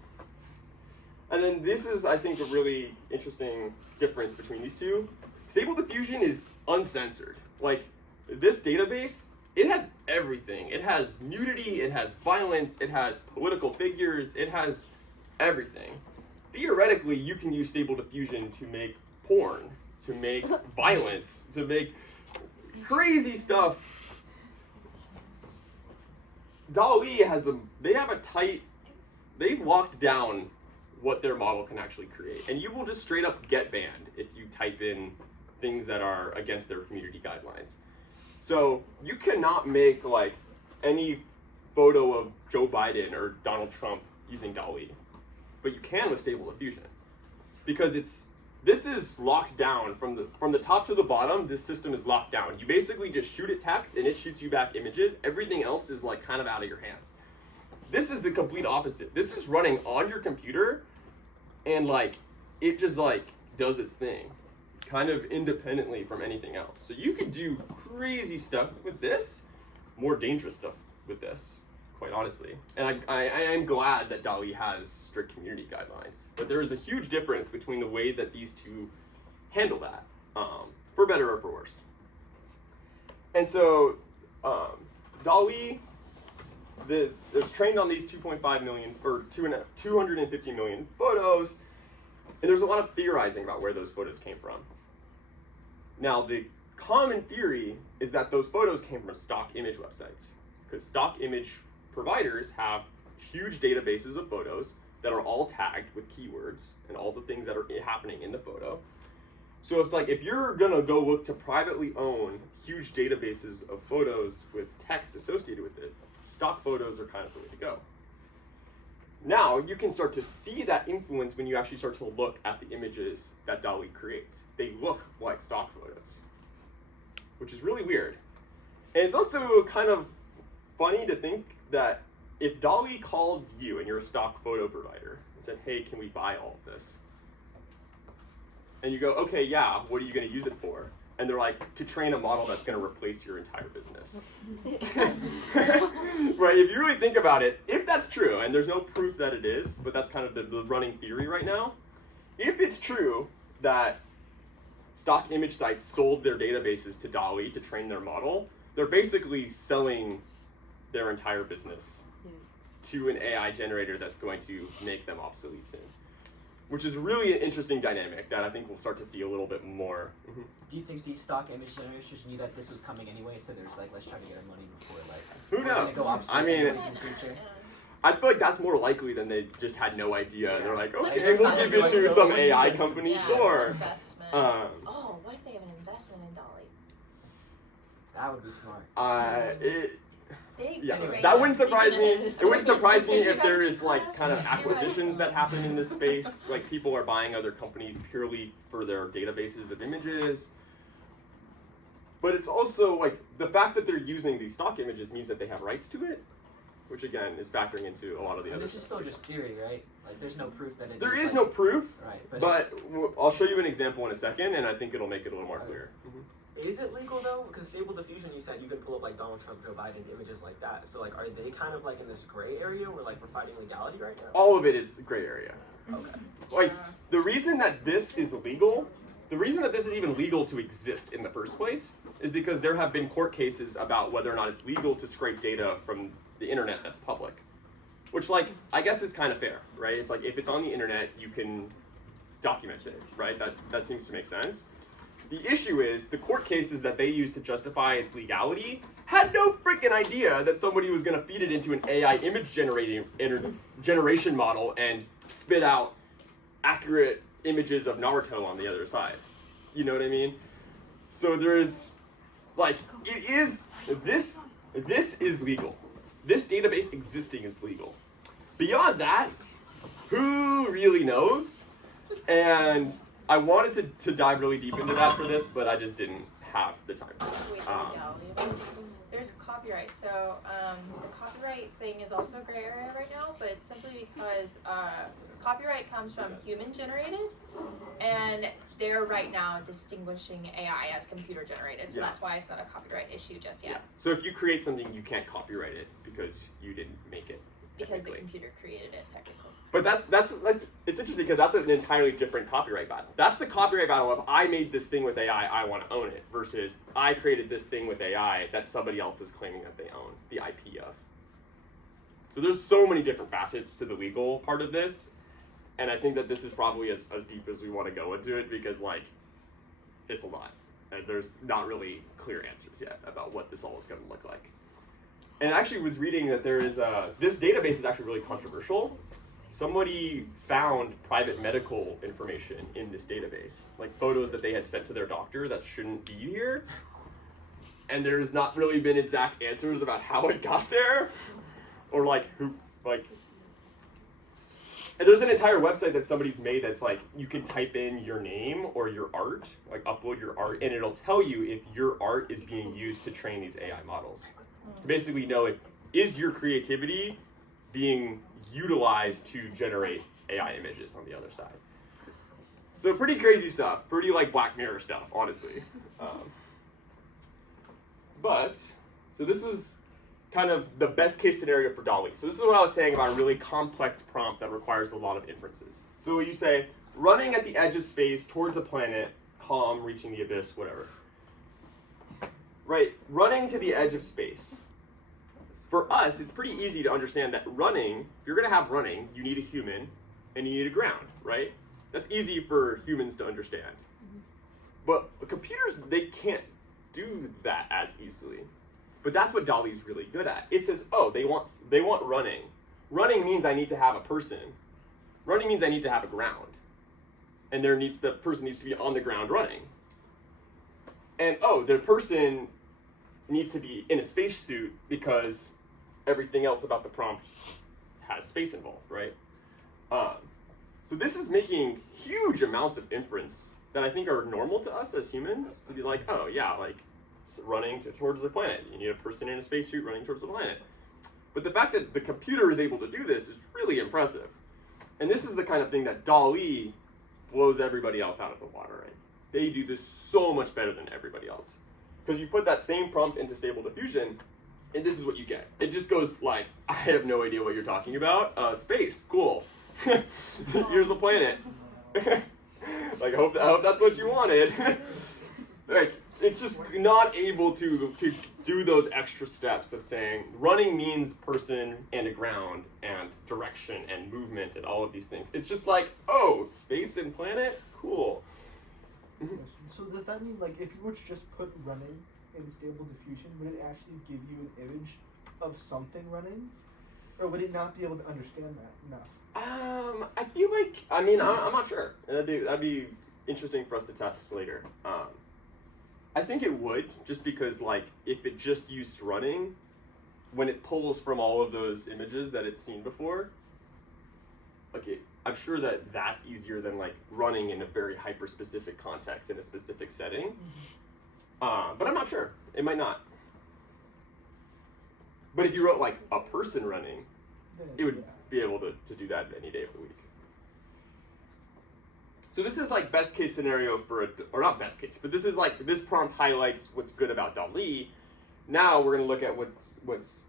And then this is, I think, a really interesting difference between these two. Stable Diffusion is uncensored. Like, this database, it has everything. It has nudity, it has violence, it has political figures, it has everything. Theoretically, you can use Stable Diffusion to make porn, to make violence, to make crazy stuff. DALL-E they've locked down what their model can actually create. And you will just straight up get banned if you type in things that are against their community guidelines. So you cannot make like any photo of Joe Biden or Donald Trump using DALL-E, but you can with Stable Diffusion because this is locked down from the top to the bottom. This system is locked down. You basically just shoot it text and it shoots you back images. Everything else is like kind of out of your hands. This is the complete opposite. This is running on your computer and like it just like does its thing kind of independently from anything else. So you could do crazy stuff with this, more dangerous stuff with this, quite honestly. And I am glad that DALL-E has strict community guidelines, but there is a huge difference between the way that these two handle that, for better or for worse. And so DALL-E, it's trained on these 2.5 million or 250 million photos, and there's a lot of theorizing about where those photos came from. Now, the common theory is that those photos came from stock image websites, because stock image providers have huge databases of photos that are all tagged with keywords and all the things that are happening in the photo. So it's like if you're gonna go look to privately own huge databases of photos with text associated with it, stock photos are kind of the way to go. Now you can start to see that influence when you actually start to look at the images that DALL-E creates. They look like stock photos, which is really weird. And it's also kind of funny to think that if DALL-E called you and you're a stock photo provider and said, hey, can we buy all of this? And you go, okay, yeah, what are you going to use it for? And they're like, to train a model that's going to replace your entire business. Right, if you really think about it, if that's true, and there's no proof that it is, but that's kind of the running theory right now, if it's true that stock image sites sold their databases to DALL-E to train their model, they're basically selling their entire business to an AI generator that's going to make them obsolete soon. Which is really an interesting dynamic that I think we'll start to see a little bit more. Mm-hmm. Do you think these stock image generators knew that this was coming anyway, so they're just like, let's try to get our money before Who we're gonna knows? go obsolete I mean, anyways in the future? I feel like that's more likely than they just had no idea. They're like, Like, okay, there's we'll not give as it much to so some money. AI company, Yeah, sure. investment. Oh, what if they have an investment in DALL-E? That would be smart. Big Yeah, Anyway. that wouldn't surprise me. It wouldn't surprise me Is if there strategy is like class? kind of acquisitions that happen in this space. Like people are buying other companies purely for their databases of images. But it's also like the fact that they're using these stock images means that they have rights to it, which again is factoring into a lot of the And other this is stuff. still just theory, right? Like, there's no proof that it There is, is like, no proof, right, but I'll show you an example in a second, and I think it'll make it a little more Okay. clear. Is it legal though? Because Stable Diffusion, you said you could pull up like Donald Trump, Joe Biden images like that. So like, are they kind of like in this gray area where like we're fighting legality right now? All of it is gray area. Okay. Like, the reason that this is legal, the reason that this is even legal to exist in the first place is because there have been court cases about whether or not it's legal to scrape data from the internet that's public. Which, like, I guess is kind of fair, right? It's like, if it's on the internet, you can document it, right? That seems to make sense. The issue is the court cases that they use to justify its legality had no freaking idea that somebody was going to feed it into an AI image generation model and spit out accurate images of Naruto on the other side. You know what I mean? So there's, like, it is, this is legal. This database existing is legal. Beyond that, who really knows? And I wanted to dive really deep into that for this, but I just didn't have the time for that. There's copyright. So the copyright thing is also a gray area right now, but it's simply because copyright comes from human generated, and they're right now distinguishing AI as computer generated. So Yeah. that's why it's not a copyright issue just yet. So if you create something, you can't copyright it because you didn't make it. Because the technically. computer created it technically. But that's like, it's interesting because that's an entirely different copyright battle. That's the copyright battle of I made this thing with AI, I want to own it, versus I created this thing with AI that somebody else is claiming that they own the IP of. So there's so many different facets to the legal part of this, and I think that this is probably as deep as we want to go into it because, like, it's a lot, and there's not really clear answers yet about what this all is going to look like. And I actually was reading that there is this database is actually really controversial. Somebody found private medical information in this database, like photos that they had sent to their doctor that shouldn't be here. And there's not really been exact answers about how it got there, or like who, like. And there's an entire website that somebody's made that's like you can type in your name or your art, like upload your art, and it'll tell you if your art is being used to train these AI models. To basically know if is your creativity being utilized to generate AI images on the other side. So pretty crazy stuff, pretty like Black Mirror stuff, honestly. So this is kind of the best case scenario for DALL-E. So this is what I was saying about a really complex prompt that requires a lot of inferences. So you say, running at the edge of space towards a planet, calm, reaching the abyss, whatever. Right, running to the edge of space. For us, it's pretty easy to understand that running, if you're gonna have running, you need a human and you need a ground, right? That's easy for humans to understand. But computers, they can't do that as easily. But that's what DALL-E's really good at. It says, oh, they want running. Running means I need to have a person. Running means I need to have a ground. And the person needs to be on the ground running. And oh, the person needs to be in a spacesuit because everything else about the prompt has space involved, right? So this is making huge amounts of inference that I think are normal to us as humans to be like, oh yeah, like running towards the planet. You need a person in a spacesuit running towards the planet. But the fact that the computer is able to do this is really impressive. And this is the kind of thing that DALL-E blows everybody else out of the water, right? They do this so much better than everybody else. Because you put that same prompt into Stable Diffusion, and this is what you get. It just goes like, I have no idea what you're talking about. Space, cool. Here's a planet. Like, I hope that's what you wanted. Like, it's just not able to do those extra steps of saying running means person and a ground and direction and movement and all of these things. It's just like, oh, space and planet, cool. So does that mean, like, if you were to just put running in Stable Diffusion, would it actually give you an image of something running? Or would it not be able to understand that enough? I feel like, I'm not sure. That'd be interesting for us to test later. I think it would, just because, like, if it just used running, when it pulls from all of those images that it's seen before, like, I'm sure that that's easier than, like, running in a very hyper-specific context in a specific setting. But I'm not sure. It might not. But if you wrote, like, a person running, it would be able to do that any day of the week. So this is like best case scenario or not best case, but this is like, this prompt highlights what's good about DALL-E. Now we're gonna look at what's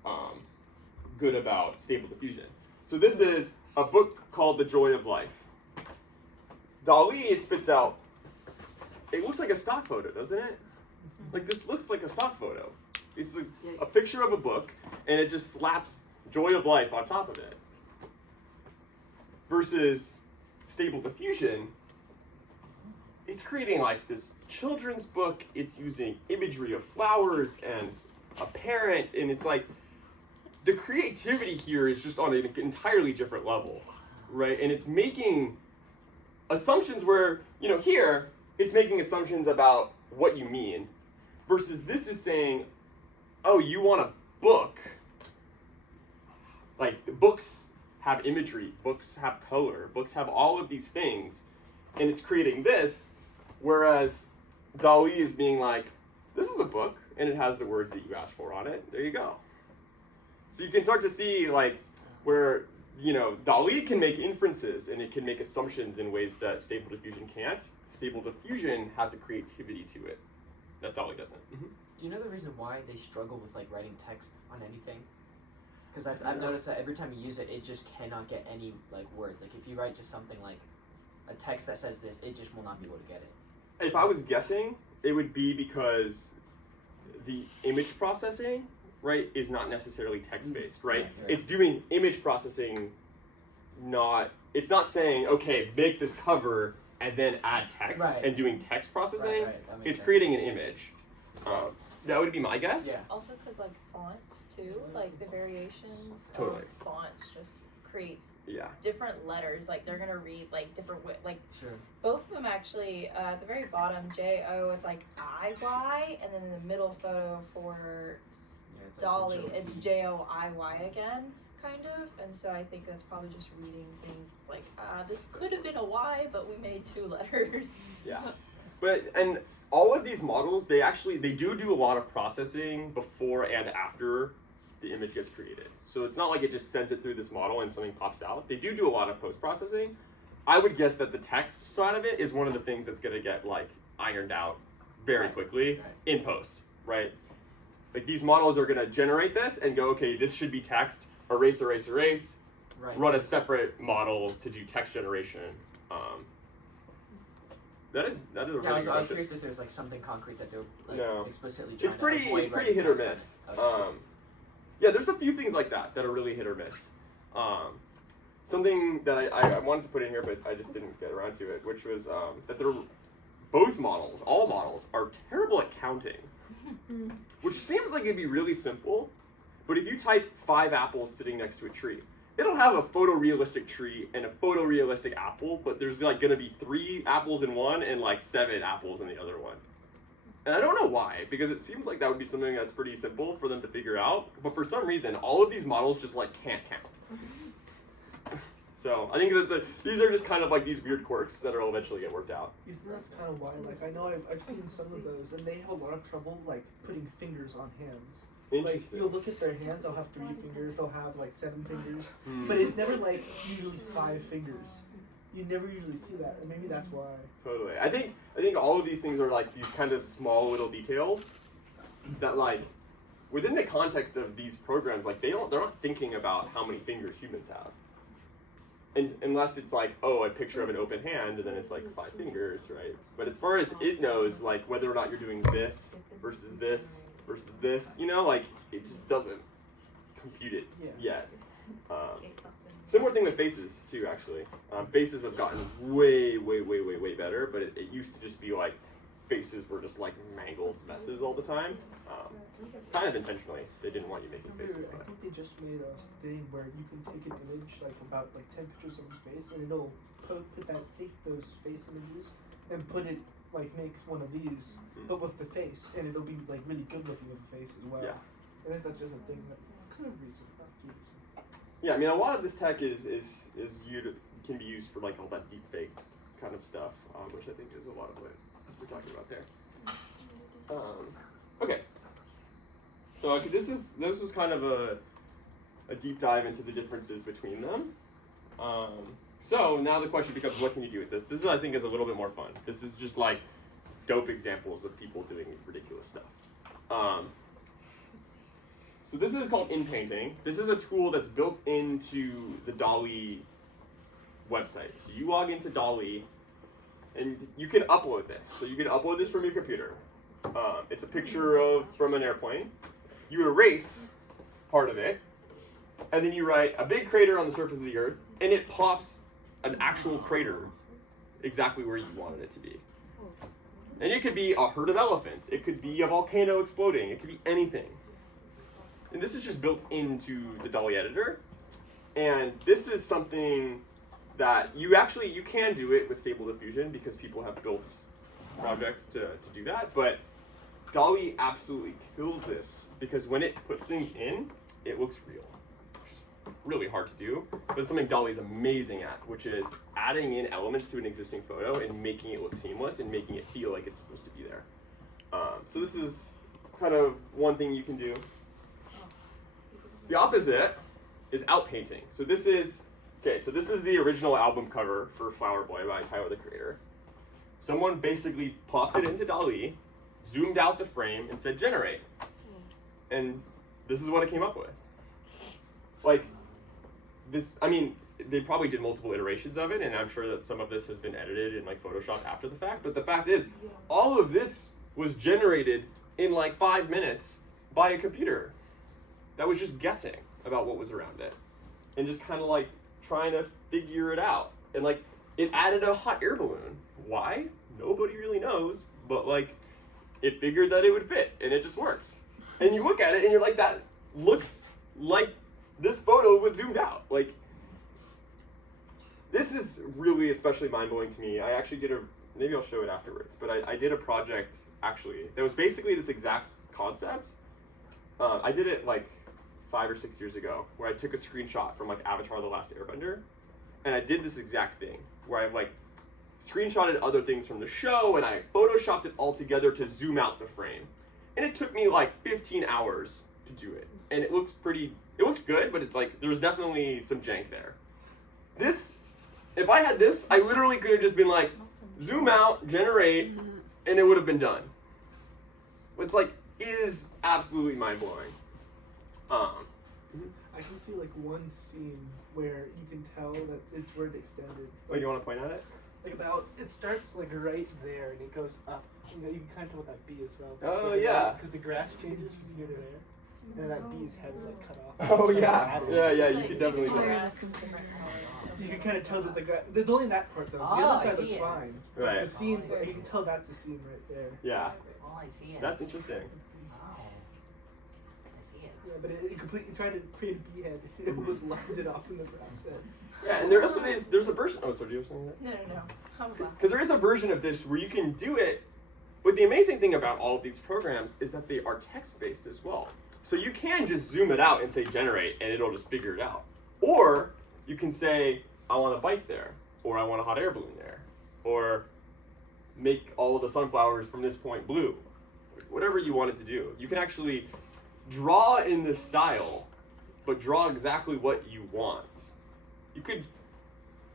good about Stable Diffusion. So this is a book called The Joy of Life. DALL-E spits out, it looks like a stock photo, doesn't it? Like, this looks like a stock photo. It's a picture of a book, and it just slaps Joy of Life on top of it. Versus Stable Diffusion, it's creating like this children's book. It's using imagery of flowers and a parent, and it's like the creativity here is just on an entirely different level, right? And it's making assumptions where, you know, here it's making assumptions about what you mean, versus this is saying, oh, you want a book. Like, books have imagery, books have color, books have all of these things, and it's creating this, whereas DALL-E is being like, this is a book, and it has the words that you asked for on it. There you go. So you can start to see, like, where, you know, DALL-E can make inferences, and it can make assumptions in ways that Stable Diffusion can't. Stable Diffusion has a creativity to it that DALL-E doesn't. Mm-hmm. Do you know the reason why they struggle with like writing text on anything? Because I've noticed that every time you use it, it just cannot get any like words. Like if you write just something like a text that says this, it just will not be able to get it. If I was guessing, it would be because the image processing, right, is not necessarily text-based, right? Right. It's doing image processing, it's not saying, okay, make this cover and then add text Right. and doing text processing. Right, that makes It's sense. creating an image. That would be my guess. Yeah. Also, because like fonts too, like the variation Totally. of fonts just creates Yeah. different letters. Like they're gonna read like different like Sure. both of them actually. At the very bottom, J-O, it's like I-Y, and then in the middle photo for Yeah, it's like DALL-E, the it's J-O-I-Y again, kind of. And so I think that's probably just reading things like, this could have been a Y, but we made 2 letters. Yeah. And all of these models, they do a lot of processing before and after the image gets created. So it's not like it just sends it through this model and something pops out. They do a lot of post-processing. I would guess that the text side of it is one of the things that's gonna get like ironed out very quickly in post, right? Like these models are gonna generate this and go, okay, this should be text, erase, Right. run a separate model to do text generation. That is a really Yeah, I was good question. curious if there's like something concrete that they're like No. explicitly trying It's pretty to avoid hit writing or text miss. on it. Okay. Yeah, there's a few things like that are really hit or miss. Something that I wanted to put in here, but I just didn't get around to it, which was that all models are terrible at counting. Which seems like it'd be really simple, but if you type 5 apples sitting next to a tree, it'll have a photorealistic tree and a photorealistic apple, but there's like gonna be 3 apples in one and like 7 apples in the other one. And I don't know why, because it seems like that would be something that's pretty simple for them to figure out, but for some reason, all of these models just like can't count. So I think that these are just kind of like these weird quirks that will eventually get worked out. You think that's kind of why? Like I know I've seen some of those, and they have a lot of trouble like putting fingers on hands. Like Interesting. you'll look at their hands, they'll have 3 fingers, they'll have like 7 fingers, but it's never like usually 5 fingers. You never usually see that, and maybe that's why. Totally. I think all of these things are like these kind of small little details that like within the context of these programs, like they're not thinking about how many fingers humans have. And unless it's like, oh, a picture of an open hand, and then it's like 5 fingers, right? But as far as it knows, like whether or not you're doing this versus this versus this, you know, like it just doesn't compute it yet. Similar thing with faces too, actually. Faces have gotten way better, but it used to just be like faces were just like mangled messes all the time. Kind of intentionally, they didn't want you making faces. I think they just made a thing where you can take an image like about like 10 pictures of his face, and it'll take those face images and put it like makes one of these, but with the face, and it'll be like really good looking with the face as well. Yeah. I think that's just a thing that's kind of recent, not too recent. Yeah, I mean, a lot of this tech can be used for like all that deep fake kind of stuff, which I think is a lot of what we're talking about there. Okay, so this was kind of a deep dive into the differences between them. So now the question becomes, what can you do with this? This I think is a little bit more fun. This is just like dope examples of people doing ridiculous stuff. So this is called inpainting. This is a tool that's built into the DALL-E website. So you log into DALL-E, and you can upload this. So you can upload this from your computer. It's a picture from an airplane. You erase part of it, and then you write a big crater on the surface of the Earth, and it pops an actual crater exactly where you wanted it to be. And it could be a herd of elephants. It could be a volcano exploding. It could be anything. And this is just built into the DALL-E editor. And this is something that you can do it with Stable Diffusion because people have built projects to do that. But DALL-E absolutely kills this because when it puts things in, it looks real. Really hard to do, but it's something DALL-E is amazing at, which is adding in elements to an existing photo and making it look seamless and making it feel like it's supposed to be there. So this is kind of one thing you can do. The opposite is outpainting. So this is the original album cover for Flower Boy by Tyler, the Creator. Someone basically plopped it into DALL-E, zoomed out the frame, and said generate. And this is what it came up with. Like, this, I mean, they probably did multiple iterations of it, and I'm sure that some of this has been edited in like Photoshop after the fact, but the fact is, all of this was generated in like 5 minutes by a computer that was just guessing about what was around it and just kind of like trying to figure it out. And like, it added a hot air balloon. Why? Nobody really knows, but like, it figured that it would fit, and it just works. And you look at it, and you're like, that looks like this photo was zoomed out. Like, this is really especially mind-blowing to me. I actually did maybe I'll show it afterwards, but I did a project, actually, that was basically this exact concept. I did it like 5 or 6 years ago, where I took a screenshot from like Avatar: The Last Airbender, and I did this exact thing, where I like screenshotted other things from the show, and I photoshopped it all together to zoom out the frame. And it took me like 15 hours to do it. And it looks good, but it's like, there's definitely some jank there. This, if I had this, I literally could have just been like, zoom out, generate, and it would have been done. It's like, is absolutely mind-blowing. I can see like one scene where you can tell that it's word extended. Oh, you want to point at it? Like it starts like right there and it goes up. You know, you can kind of tell what that bee as well. Oh, like yeah. Because the grass changes from here to there. And then that bee's head is like cut off. Oh, yeah. Yeah, you can definitely tell. You can kind of tell there's only that part though. The other side looks fine. Right. The seams, like, you can tell that's a seam right there. Yeah. Oh, I see it. That's interesting. Oh. I see it. Yeah, but it completely tried to create a bee head. It almost locked it off in the process. Yeah, and there's a version. Oh, sorry, do you have something? No. How was that? Because there is a version of this where you can do it. But the amazing thing about all of these programs is that they are text-based as well. So you can just zoom it out and say generate, and it'll just figure it out. Or you can say, I want a bike there, or I want a hot air balloon there, or make all of the sunflowers from this point blue. Whatever you want it to do. You can actually draw in this style, but draw exactly what you want. You could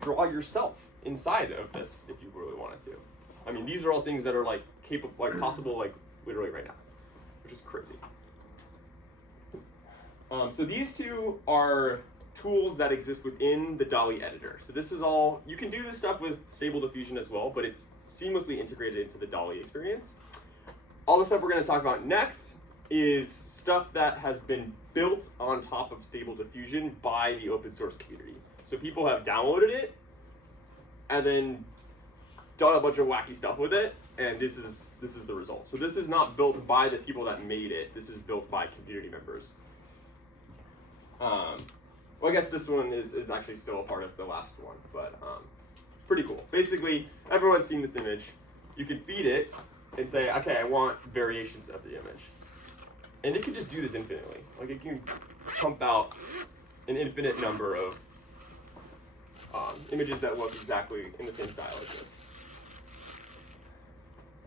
draw yourself inside of this if you really wanted to. I mean, these are all things that are like capable, like possible, like literally right now, which is crazy. So these two are tools that exist within the DALL-E editor. So this is all, you can do this stuff with Stable Diffusion as well, but it's seamlessly integrated into the DALL-E experience. All the stuff we're going to talk about next is stuff that has been built on top of Stable Diffusion by the open source community. So people have downloaded it and then done a bunch of wacky stuff with it, and this is the result. So this is not built by the people that made it. This is built by community members. Well, I guess this one is actually still a part of the last one, but pretty cool. Basically, everyone's seen this image. You can feed it and say, okay, I want variations of the image. And it can just do this infinitely. Like, it can pump out an infinite number of images that look exactly in the same style as this.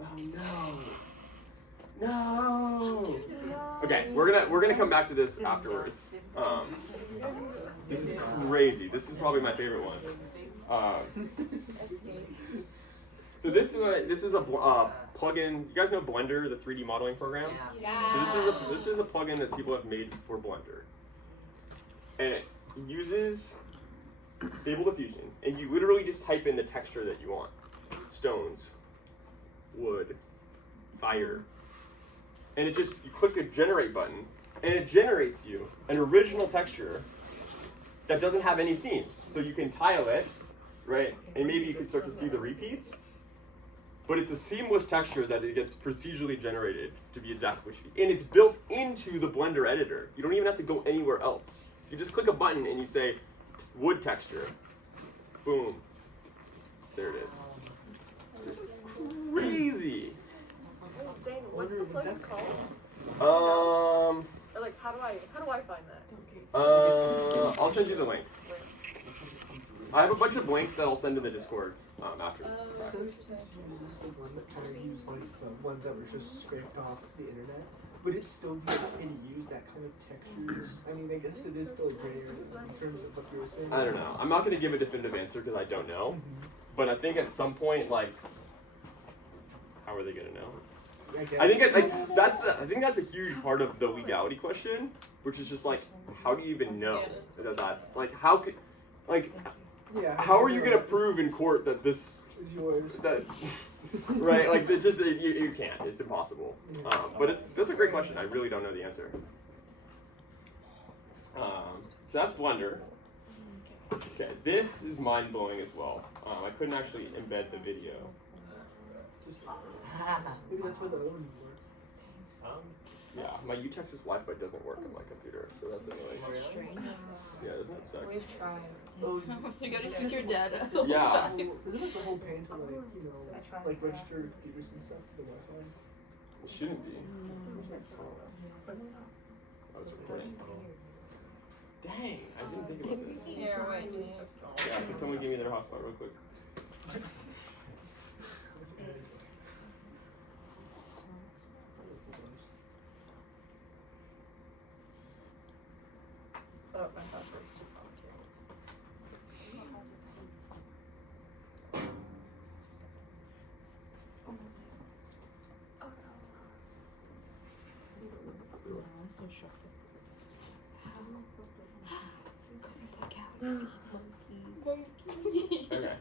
Oh no! Okay, we're gonna come back to this afterwards. This is crazy. This is probably my favorite one. So this is a plugin. You guys know Blender, the 3D modeling program? Yeah. So this is a plugin that people have made for Blender, and it uses Stable Diffusion, and you literally just type in the texture that you want: stones, wood, fire, and it just, you click a generate button, and it generates you an original texture that doesn't have any seams. So you can tile it, right? And maybe you can start to see the repeats. but it's a seamless texture that it gets procedurally generated to be exactly what you need. And it's built into the Blender editor. You don't even have to go anywhere else. You just click a button and you say wood texture. Boom. There it is. This is crazy. Zane, what's the plugin called? Or like, how do I find that? I'll send you the link. I have a bunch of links that I'll send in the Discord after. Since this uses the one that kind of used like the ones that were just scraped off the internet, would it still be okay to use that kind of textures? I mean, I guess it is still gray area in terms of what you were saying. I don't know. I'm not going to give a definitive answer because I don't know. But I think at some point, like, how are they going to know? I think that's a huge part of the legality question, which is just like, how do you even know that like how could like Yeah. how are you gonna prove in court that this Is yours. that right like it just you can't, it's impossible. But that's a great question. I really don't know the answer. So that's Blender. Okay, this is mind blowing as well. I couldn't actually embed the video. Maybe that's why the other one work. Yeah, my UTexas Wi-Fi doesn't work on my computer, so that's annoying. Yeah, doesn't that suck? We've tried. Oh, So you gotta use your data. Yeah. isn't it the whole pain to like register computers and stuff to the Wi-Fi? It shouldn't be. I was recording. Dang, I didn't think about this. Yeah, right. Yeah, can someone give me their hotspot real quick? Oh, my password's too complicated. Okay.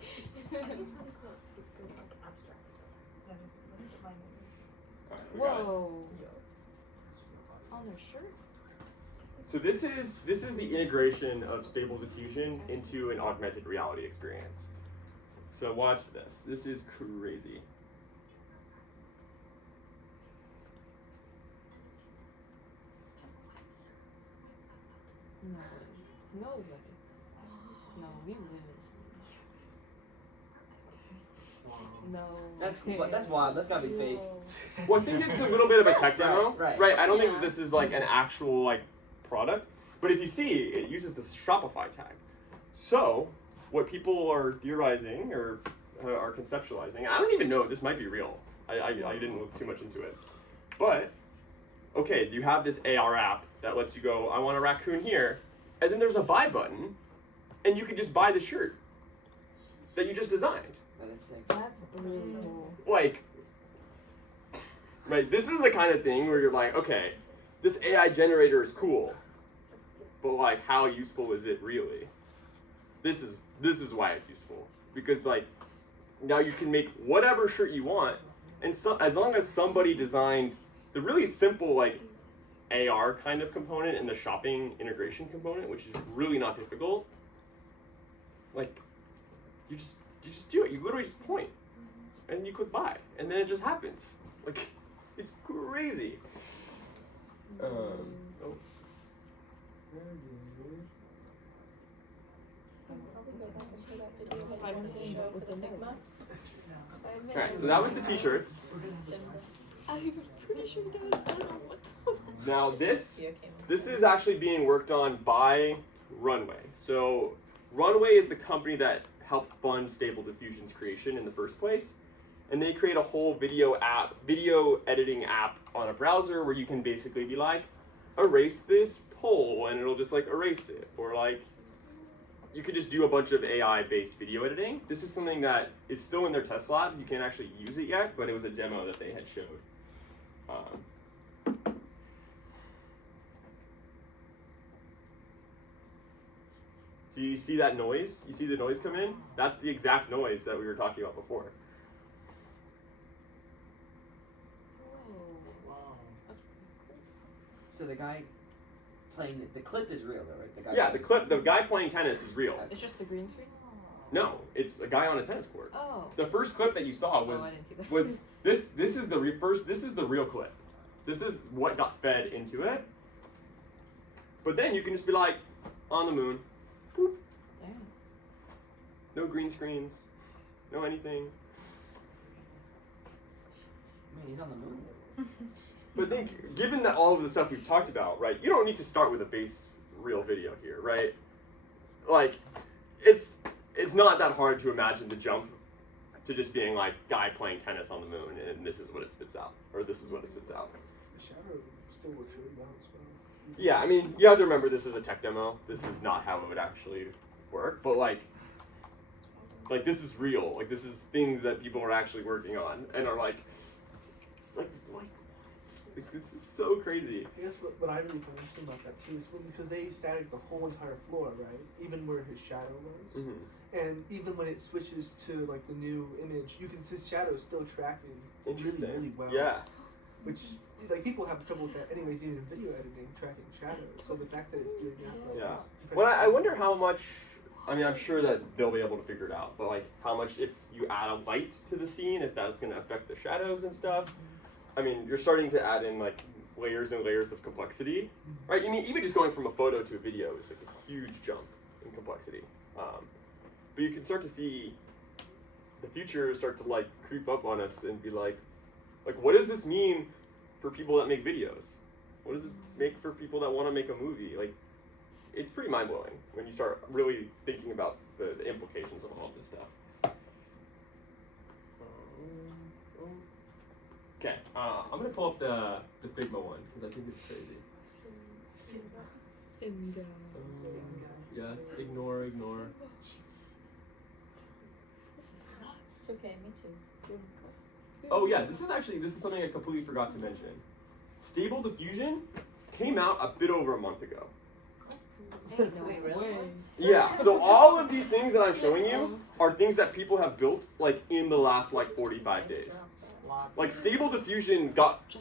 Whoa. On their shirt? So this is the integration of Stable Diffusion into an augmented reality experience. So watch this. This is crazy. No way. No way. No, we live in No. That's wild. That's gotta be fake. Well, I think it's a little bit of a tech demo, Right. I don't think that this is like an actual like product, but if you see, it uses the Shopify tag. So what people are theorizing or are conceptualizing, I don't even know if this might be real. I didn't look too much into it, but okay, you have this AR app that lets you go, I want a raccoon here, and then there's a buy button, and you can just buy the shirt that you just designed. That is sick. That's really cool. Like, right, this is the kind of thing where you're like, okay, this AI generator is cool, but like, how useful is it really? This is why it's useful, because like, now you can make whatever shirt you want, and so, as long as somebody designed the really simple like AR kind of component and the shopping integration component, which is really not difficult, like, you just do it. You literally just point, and you click buy, and then it just happens. Like, it's crazy. Oh. Alright, so that was the t-shirts. I'm pretty sure it does. I don't know what the Now this is actually being worked on by Runway. So Runway is the company that helped fund Stable Diffusion's creation in the first place. And they create a whole video editing app on a browser where you can basically be like, erase this poll, and it'll just like erase it. Or like, you could just do a bunch of AI-based video editing. This is something that is still in their test labs. You can't actually use it yet, but it was a demo that they had showed. So you see that noise? You see the noise come in? That's the exact noise that we were talking about before. So the guy playing the clip is real though, right? The guy playing tennis is real. It's just the green screen? No, it's a guy on a tennis court. Oh. The first clip that you saw was I didn't see that. with this. This is the first. This is the real clip. This is what got fed into it. But then you can just be like, on the moon, boop. Damn. No green screens, no anything. Man, he's on the moon. But think, given that all of the stuff we've talked about, right? You don't need to start with a base reel video here, right? Like, it's not that hard to imagine the jump to just being like guy playing tennis on the moon, and this is what it spits out, or this is what it spits out. The shadow still works really well as well. Yeah, I mean, you have to remember this is a tech demo. This is not how it would actually work, but like this is real. Like, this is things that people are actually working on and are like what? Like, this is so crazy. I guess what I really find interesting about that too is because they static the whole entire floor, right? Even where his shadow was. Mm-hmm. And even when it switches to like the new image, you can see his shadow still tracking Interesting. really well. Yeah. Which like people have trouble with that anyways, even in video editing, tracking shadows. So the fact that it's doing that, like, Yeah. is Well, I wonder how much. I mean, I'm sure that they'll be able to figure it out, but like how much if you add a light to the scene, if that's going to affect the shadows and stuff. I mean, you're starting to add in like layers and layers of complexity, right? I mean, even just going from a photo to a video is like a huge jump in complexity. But you can start to see the future start to like creep up on us and be like what does this mean for people that make videos? What does this make for people that want to make a movie? Like, it's pretty mind blowing when you start really thinking about the implications of all of this stuff. Okay, I'm gonna pull up the Figma one because I think it's crazy. Yes, ignore. It's okay, me too. Oh yeah, this is something I completely forgot to mention. Stable Diffusion came out a bit over a month ago. Wait, really? Yeah, so all of these things that I'm showing you are things that people have built like in the last like 45 days. Like Stable Diffusion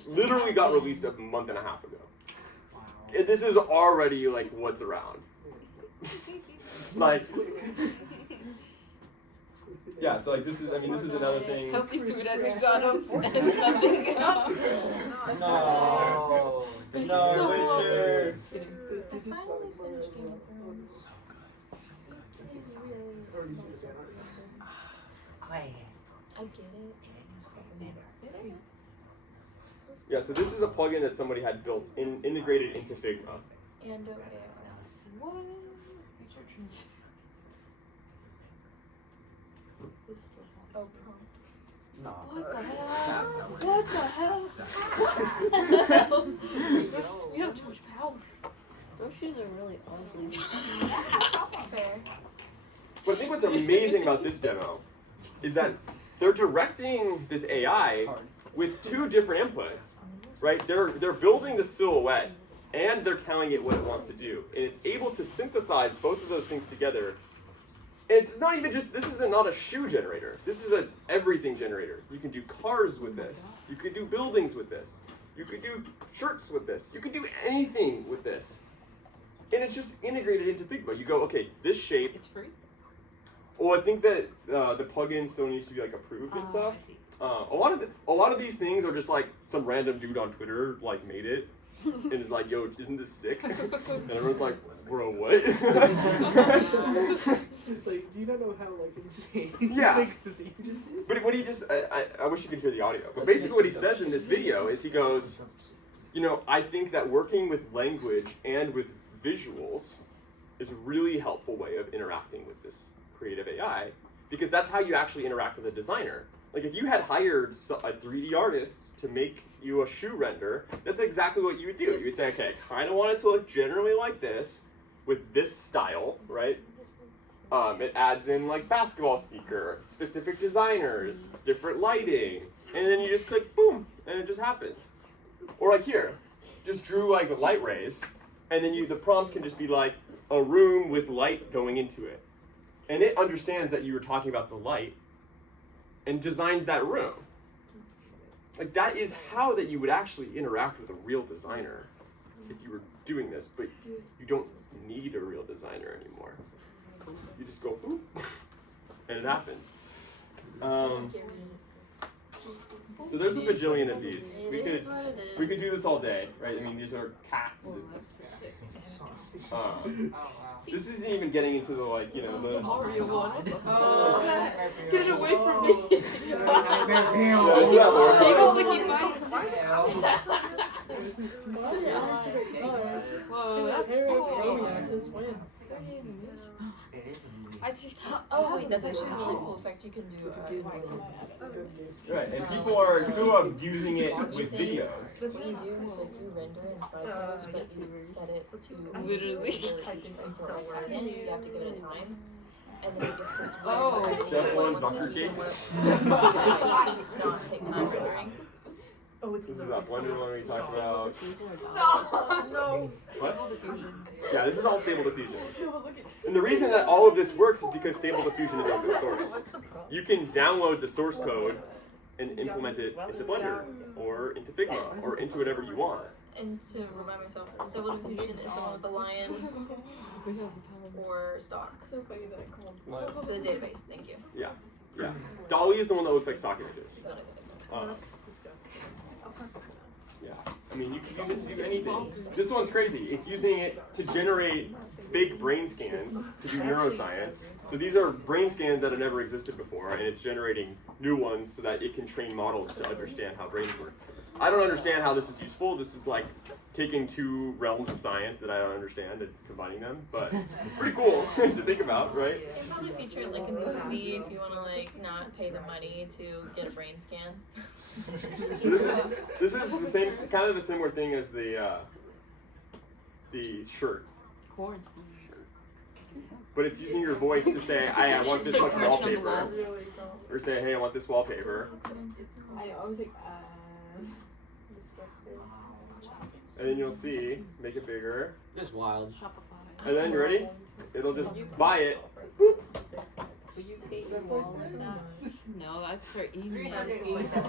literally got released a month and a half ago. Wow. This is already like what's around. Like, yeah, so like this is another thing. Healthy food at McDonald's and nothing else. No. No, Witcher. They did finally Sonic Mario finished Game of as well. Thrones. Already seen the fan art. I get it. Yeah, so this is a plugin that somebody had built integrated into Figma. And what? Oh, prompt. No. What the hell? What the hell? You have too much power. Those shoes are really ugly. Fair. But I think what's amazing about this demo is that they're directing this AI with two different inputs, right? They're building the silhouette and they're telling it what it wants to do. And it's able to synthesize both of those things together. And it's not even just, this is not a shoe generator. This is an everything generator. You can do cars with this. You could do buildings with this. You could do shirts with this. You could do anything with this. And it's just integrated into Figma. You go, okay, this shape. It's free? Well, I think that the plugin still needs to be like approved and stuff. A lot of these things are just like some random dude on Twitter like made it and is like, yo, isn't this sick? And everyone's like, bro, what? It's like, do you not know how like insane? Yeah. like, the thing you just did? But what he just, I wish you could hear the audio. But basically what he says in this video is he goes, you know, I think that working with language and with visuals is a really helpful way of interacting with this creative AI, because that's how you actually interact with a designer. Like if you had hired a 3D artist to make you a shoe render, that's exactly what you would do. You would say, okay, I kind of want it to look generally like this, with this style, right? It adds in like basketball sneaker, specific designers, different lighting, and then you just click boom, and it just happens. Or like here, just drew like light rays, and then the prompt can just be like a room with light going into it. And it understands that you were talking about the light and designs that room. Like that is how that you would actually interact with a real designer if you were doing this, but you don't need a real designer anymore. You just go, ooh. and it happens. So there's a bajillion of these. We could do this all day, right? I mean, these are cats. This isn't even getting into the like, Get away from me. Yeah, isn't that horrible? He goes like he bites. Whoa, that's cool. Since when? It is a movie. I just can't. Oh wait, that's actually a really cool effect you can do. Right, and people are using it with videos. What you do is like you render in cycles, but you set it to Literally. for a second. You have to give it a time, and then it gets this weird. Oh. Step one, Zucker Gates. Not take time rendering. This is that Wonder Woman we talked about. Stop. No. What? Yeah, this is all Stable Diffusion. And the reason that all of this works is because Stable Diffusion is open source. You can download the source code and implement it into Blender, or into Figma, or into whatever you want. And to remind myself, Stable Diffusion is the one with the lion or stock. So funny that I called. What? The database, thank you. Yeah. DALL-E is the one that looks like stock images. Got it. Yeah, I mean, you can use it to do anything. This one's crazy. It's using it to generate fake brain scans to do neuroscience. So these are brain scans that have never existed before, and it's generating new ones so that it can train models to understand how brains work. I don't understand how this is useful. This is like taking two realms of science that I don't understand and combining them, but it's pretty cool to think about, right? You can probably feature it like a movie if you want to like not pay the money to get a brain scan. This is the same, kind of a similar thing as the shirt. Corn. But it's using your voice to say, I want this much wallpaper. Or say, hey, I want this wallpaper. I know, I was like, And then you'll see, make it bigger. Just wild. And then, you ready? It'll just buy it. Will you pay your walls now? No, I'd start eating it.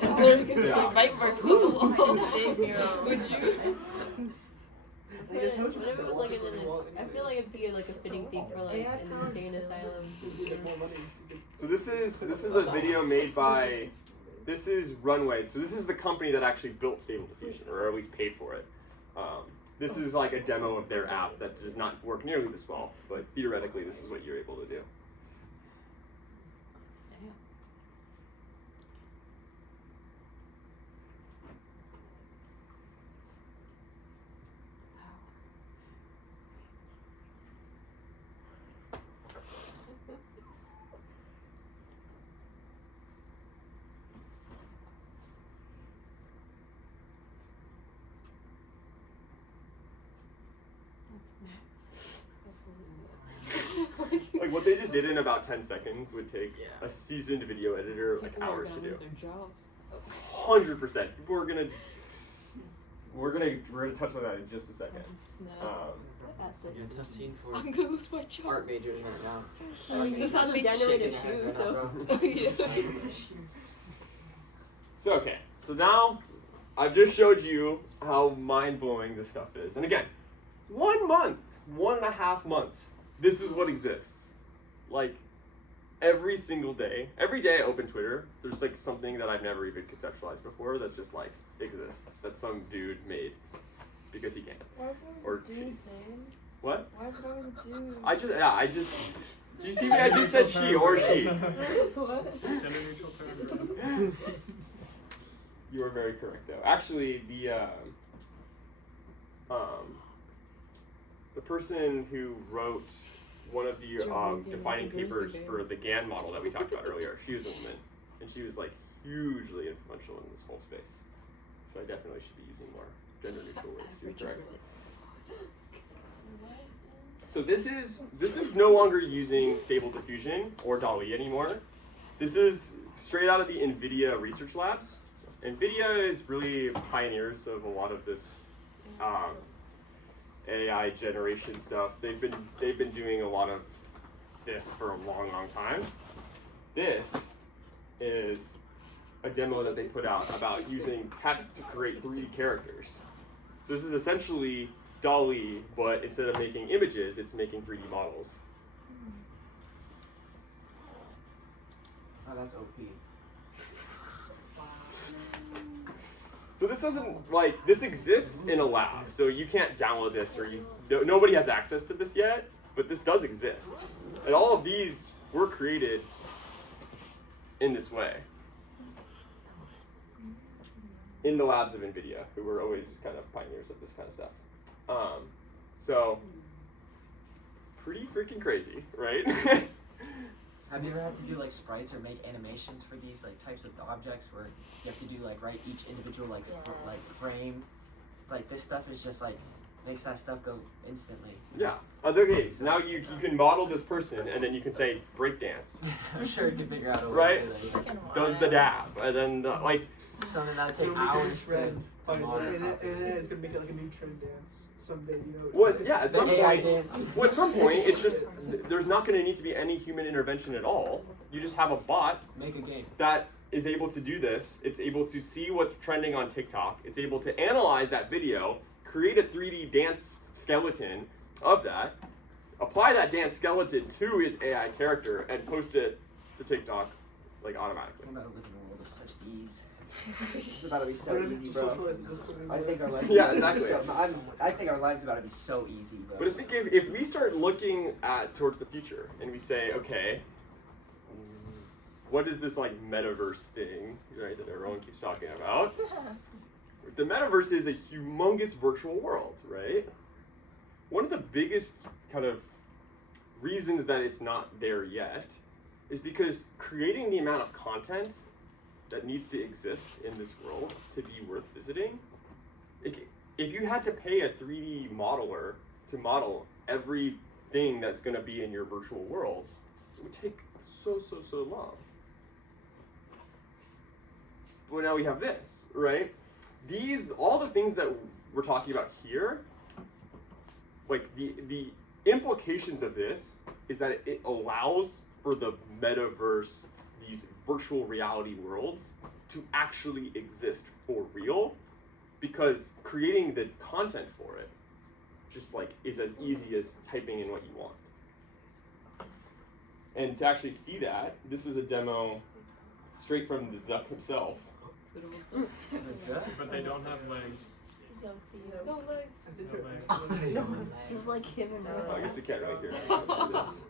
Literally, because Yeah. my bite marks on the wall. It's a big mural. Would you? What if it was like I feel like it'd be like a fitting thing for like an insane asylum. So this is a video made by, this is Runway. So this is the company that actually built Stable Diffusion, or at least paid for it. This is like a demo of their app that does not work nearly this well, but theoretically this is what you're able to do. Like what they just did in about 10 seconds would take a seasoned video editor like hours to do. 100%. We're gonna touch on that in just a second. You're tough scene for I'm gonna lose my job. art majors right now. This sounds like Shaking generative hands too, right now, so. bro. So okay, so now I've just showed you how mind-blowing this stuff is. And again, 1 month, 1.5 months, this is what exists. Like, every single day, every day I open Twitter, there's like something that I've never even conceptualized before that's just like exists, that some dude made because he can. Why is it always a dude, Zane? What? Why is it always a dude? I just, do you see me? I just said she or she. What? You are very correct, though. Actually, the person who wrote one of the defining papers for the GAN model that we talked about earlier, she was a woman, and she was like hugely influential in this whole space. So I definitely should be using more gender-neutral words. You're correct. So this is no longer using Stable Diffusion or DALL-E anymore. This is straight out of the NVIDIA research labs. NVIDIA is really pioneers of a lot of this AI generation stuff. They've been doing a lot of this for a long, long time. This is a demo that they put out about using text to create 3D characters. So this is essentially DALL-E, but instead of making images, it's making 3D models. Oh, that's OP. So this doesn't, like, this exists in a lab, so you can't download this, or nobody has access to this yet, but this does exist. And all of these were created in this way. In the labs of NVIDIA, who were always kind of pioneers of this kind of stuff. So, pretty freaking crazy, right? Have you ever had to do like sprites or make animations for these like types of objects where you have to do like write each individual like like frame? It's like this stuff is just like makes that stuff go instantly. Yeah. Okay, so now you can model this person, and then you can say breakdance. I'm sure you can figure out a way Right? to do that. Does the dab, and then like Something that'll take It'll make a hours to trend, and model. it's gonna make it like a new trend dance someday. You know. what? Yeah, at The some AI point. dance. Well, at some point, it's just there's not going to need to be any human intervention at all. You just have a bot Make a game. that is able to do this. It's able to see what's trending on TikTok. It's able to analyze that video, create a 3D dance skeleton of that, apply that dance skeleton to its AI character, and post it to TikTok like automatically. I'm about to live in a world of such ease. It's about to be so Whatever easy, the bro. social is put in I there. think our lives. Yeah, exactly. I think our lives about to be so easy, bro. But I think if we start looking at towards the future and we say, okay, what is this like metaverse thing, right, that everyone keeps talking about? The metaverse is a humongous virtual world, right? One of the biggest kind of reasons that it's not there yet is because creating the amount of content that needs to exist in this world to be worth visiting, if you had to pay a 3D modeler to model everything that's going to be in your virtual world, it would take so long. But now we have this, right? All the things that we're talking about here, like the implications of this is that it allows for the metaverse, these virtual reality worlds, to actually exist for real, because creating the content for it just like is as easy as typing in what you want. And to actually see that, this is a demo straight from the Zuck himself. But they don't have legs. No legs. No legs. He's like him and I guess we can't really hear it. Let's do this.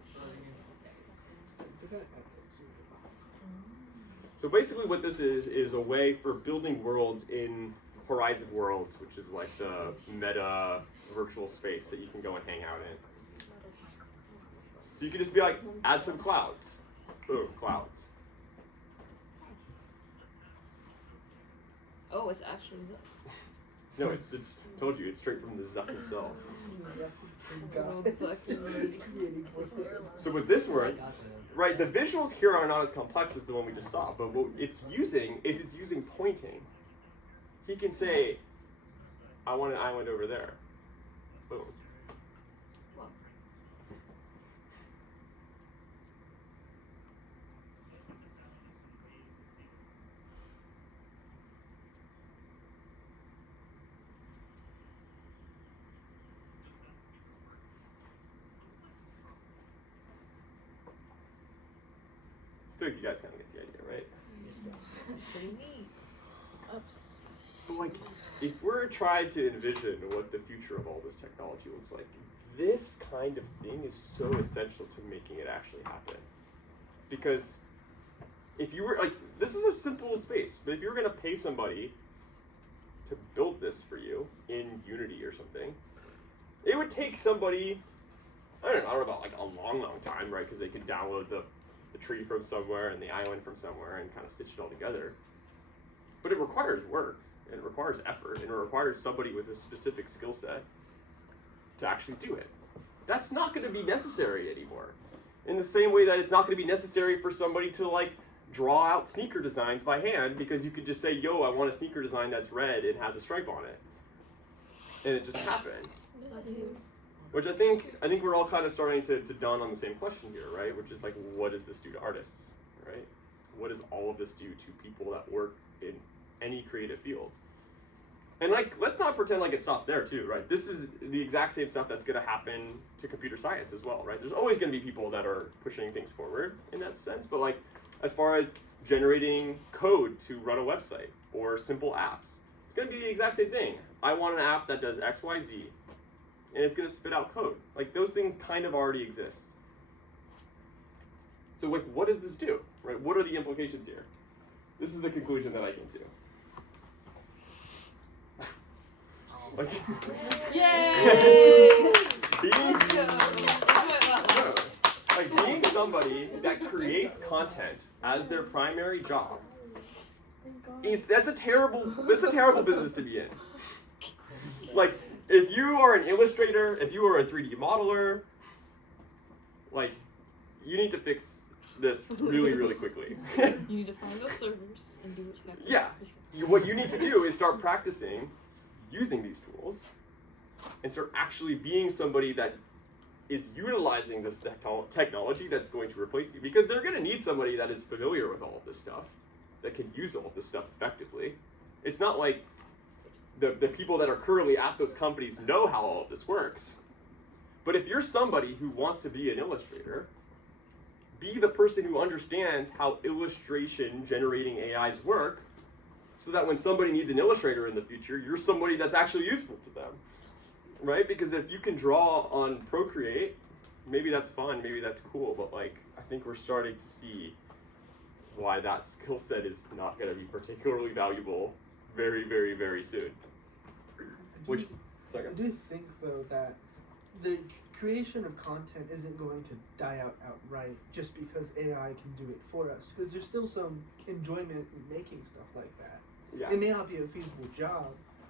So basically what this is a way for building worlds in Horizon Worlds, which is like the meta virtual space that you can go and hang out in. So you can just be like, add some clouds. Boom, clouds. Oh, it's actually No, it's told you, it's straight from the Zuck himself. So with this one, right, the visuals here are not as complex as the one we just saw, but what it's using pointing. He can say, I want an island over there. Boom. I feel like you guys kind of get the idea, right? pretty neat. Oops. But like, if we're trying to envision what the future of all this technology looks like, this kind of thing is so essential to making it actually happen. Because if you were like, this is a simple space, but if you were gonna pay somebody to build this for you in Unity or something, it would take somebody, I don't know about like a long time, right? Because they could download the tree from somewhere and the island from somewhere and kind of stitch it all together. But it requires work, and it requires effort, and it requires somebody with a specific skill set to actually do it. That's not going to be necessary anymore. In the same way that it's not going to be necessary for somebody to like draw out sneaker designs by hand, because you could just say, yo, I want a sneaker design that's red and has a stripe on it. And it just happens. Which I think we're all kind of starting to dawn on the same question here, right? Which is like, what does this do to artists, right? What does all of this do to people that work in any creative field? And like, let's not pretend like it stops there too, right? This is the exact same stuff that's going to happen to computer science as well, right? There's always going to be people that are pushing things forward in that sense, but like, as far as generating code to run a website or simple apps. It's going to be the exact same thing. I want an app that does X, Y, Z, and it's going to spit out code. Like, those things kind of already exist. So, like, what does this do? Right? What are the implications here? This is the conclusion that I came to. Like, Yay! being somebody that creates content as their primary job that's a terrible business to be in. Like, if you are an illustrator, if you are a 3D modeler, like, you need to fix this really, really quickly. You need to find those servers and do what you have to Yeah. What you need to do is start practicing using these tools and start actually being somebody that is utilizing this technology that's going to replace you, because they're going to need somebody that is familiar with all of this stuff, that can use all of this stuff effectively. It's not like the people that are currently at those companies know how all of this works. But if you're somebody who wants to be an illustrator, be the person who understands how illustration generating AIs work, so that when somebody needs an illustrator in the future, you're somebody that's actually useful to them. Right? Because if you can draw on Procreate, maybe that's fun, maybe that's cool, but like, I think we're starting to see why that skill set is not going to be particularly valuable very, very, very soon. I do think, though, that the creation of content isn't going to die out outright just because AI can do it for us, because there's still some enjoyment in making stuff like that. Yeah. It may not be a feasible job,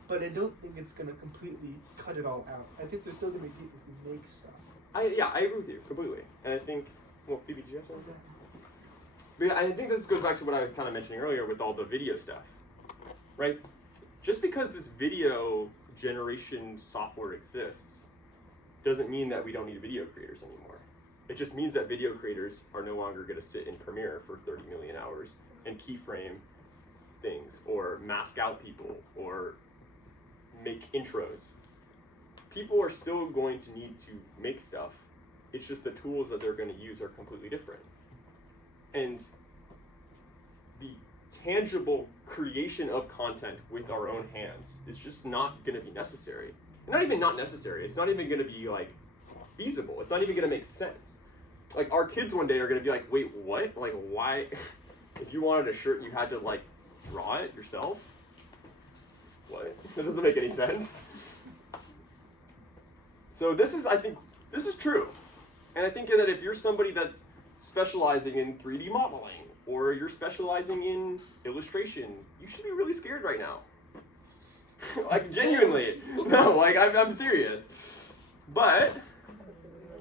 but I don't think it's going to completely cut it all out. I think there's still going to be people who make stuff. I agree with you completely. And I think, well, Phoebe, did you have something? But I think this goes back to what I was kind of mentioning earlier with all the video stuff, right? Just because this video generation software exists doesn't mean that we don't need video creators anymore. It just means that video creators are no longer going to sit in Premiere for 30 million hours and keyframe things or mask out people or make intros. People are still going to need to make stuff. It's just the tools that they're going to use are completely different. And the tangible creation of content with our own hands is just not going to be necessary. Not even not necessary. It's not even going to be like feasible. It's not even going to make sense. Like, our kids one day are going to be like, wait, what? Like, why? If you wanted a shirt, you had to like draw it yourself? What? That doesn't make any sense. So I think this is true. And I think that if you're somebody that's specializing in 3D modeling, or you're specializing in illustration, you should be really scared right now. Like, genuinely. No, like, I'm serious. But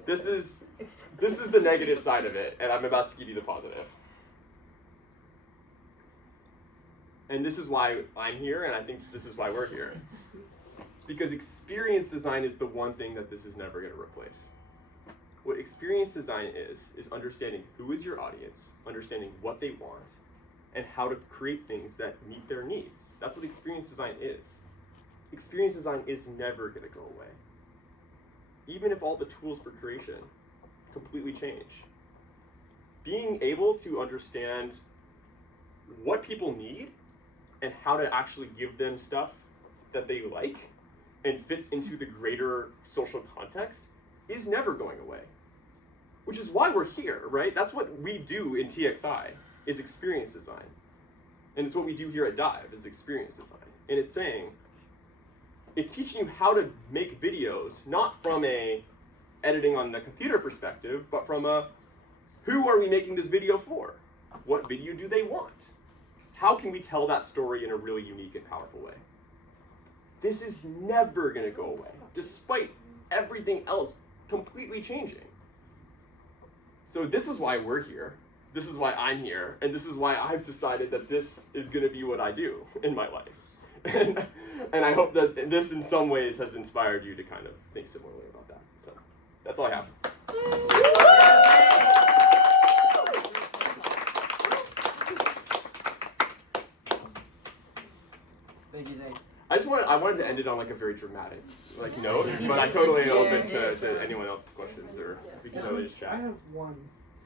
this is the negative side of it, and I'm about to give you the positive. And this is why I'm here, and I think this is why we're here. It's because experience design is the one thing that this is never going to replace. What experience design is understanding who is your audience, understanding what they want, and how to create things that meet their needs. That's what experience design is. Experience design is never going to go away. Even if all the tools for creation completely change. Being able to understand what people need and how to actually give them stuff that they like and fits into the greater social context is never going away. Which is why we're here, right? That's what we do in TXI, is experience design. And it's what we do here at Dive, is experience design. And it's saying, it's teaching you how to make videos, not from a editing on the computer perspective, but from a, who are we making this video for? What video do they want? How can we tell that story in a really unique and powerful way? This is never going to go away, despite everything else completely changing. So this is why we're here. This is why I'm here. And this is why I've decided that this is going to be what I do in my life. And I hope that this in some ways has inspired you to kind of think similarly about that. So that's all I have. Thank you, Zane. I wanted to end it on like a very dramatic note, but I totally open to anyone else's questions, or we can totally just I chat. have one.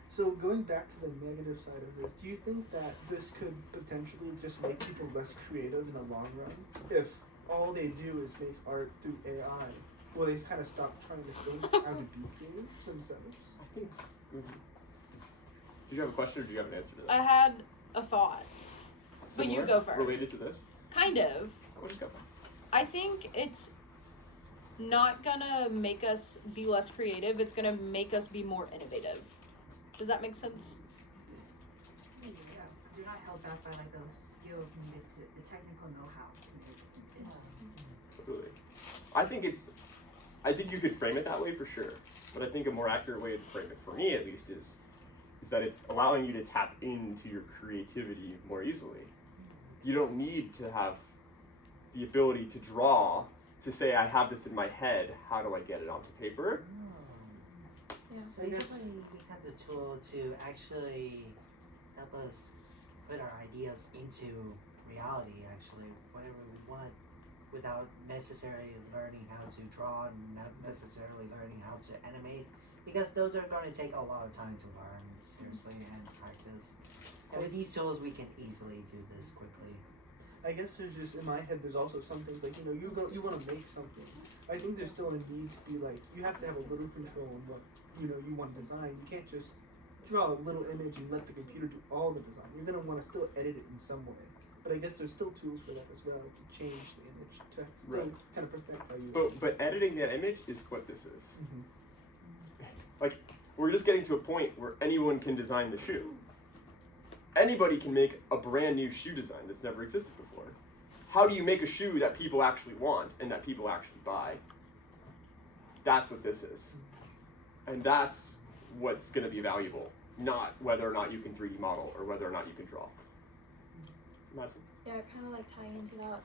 So going back to the negative side of this, do you think that this could potentially just make people less creative in the long run? If all they do is make art through AI, will they kind of stop trying to think how to be creative themselves? I think. Did you have a question or do you have an answer to that? I had a thought. But you Similar? go first. Related to this? Kind of. We'll just go. I think it's not gonna make us be less creative, it's gonna make us be more innovative. Does that make sense? Yeah, you're not held back by like those skills needed to the technical know-how to make it. Absolutely. I think you could frame it that way for sure. But I think a more accurate way to frame it, for me at least, is that it's allowing you to tap into your creativity more easily. You don't need to have the ability to draw to say, I have this in my head, how do I get it onto paper? So basically, we have the tool to actually help us put our ideas into reality, actually, whatever we want, without necessarily learning how to draw, not necessarily learning how to animate, because those are going to take a lot of time to learn, seriously, and practice. And with these tools, we can easily do this quickly. I guess there's just, in my head, there's also some things like, you want to make something. I think there's still a need to be like, you have to have a little control on what, you want to design. You can't just draw a little image and let the computer do all the design. You're going to want to still edit it in some way. But I guess there's still tools for that as well, to change the image, to still kind of perfect how you But editing that image is what this is. Mhm. Like, we're just getting to a point where anyone can design the shoe. Anybody can make a brand new shoe design that's never existed before. How do you make a shoe that people actually want and that people actually buy? That's what this is. And that's what's going to be valuable, not whether or not you can 3D model or whether or not you can draw. Madison? Yeah, kind of like tying into that.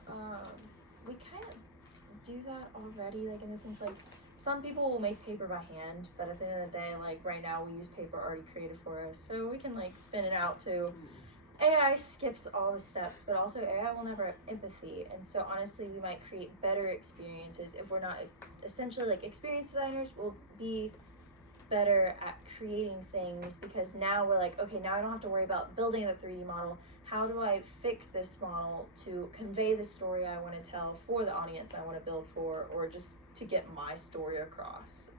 We kind of do that already, like in the sense like some people will make paper by hand, but at the end of the day, like right now we use paper already created for us, so we can like spin it out too. AI skips all the steps, but also AI will never have empathy, and so honestly, we might create better experiences if we're not essentially like experience designers. Will be better at creating things because now we're like, okay, now I don't have to worry about building the 3D model. How do I fix this model to convey the story I want to tell for the audience I want to build for, or just to get my story across?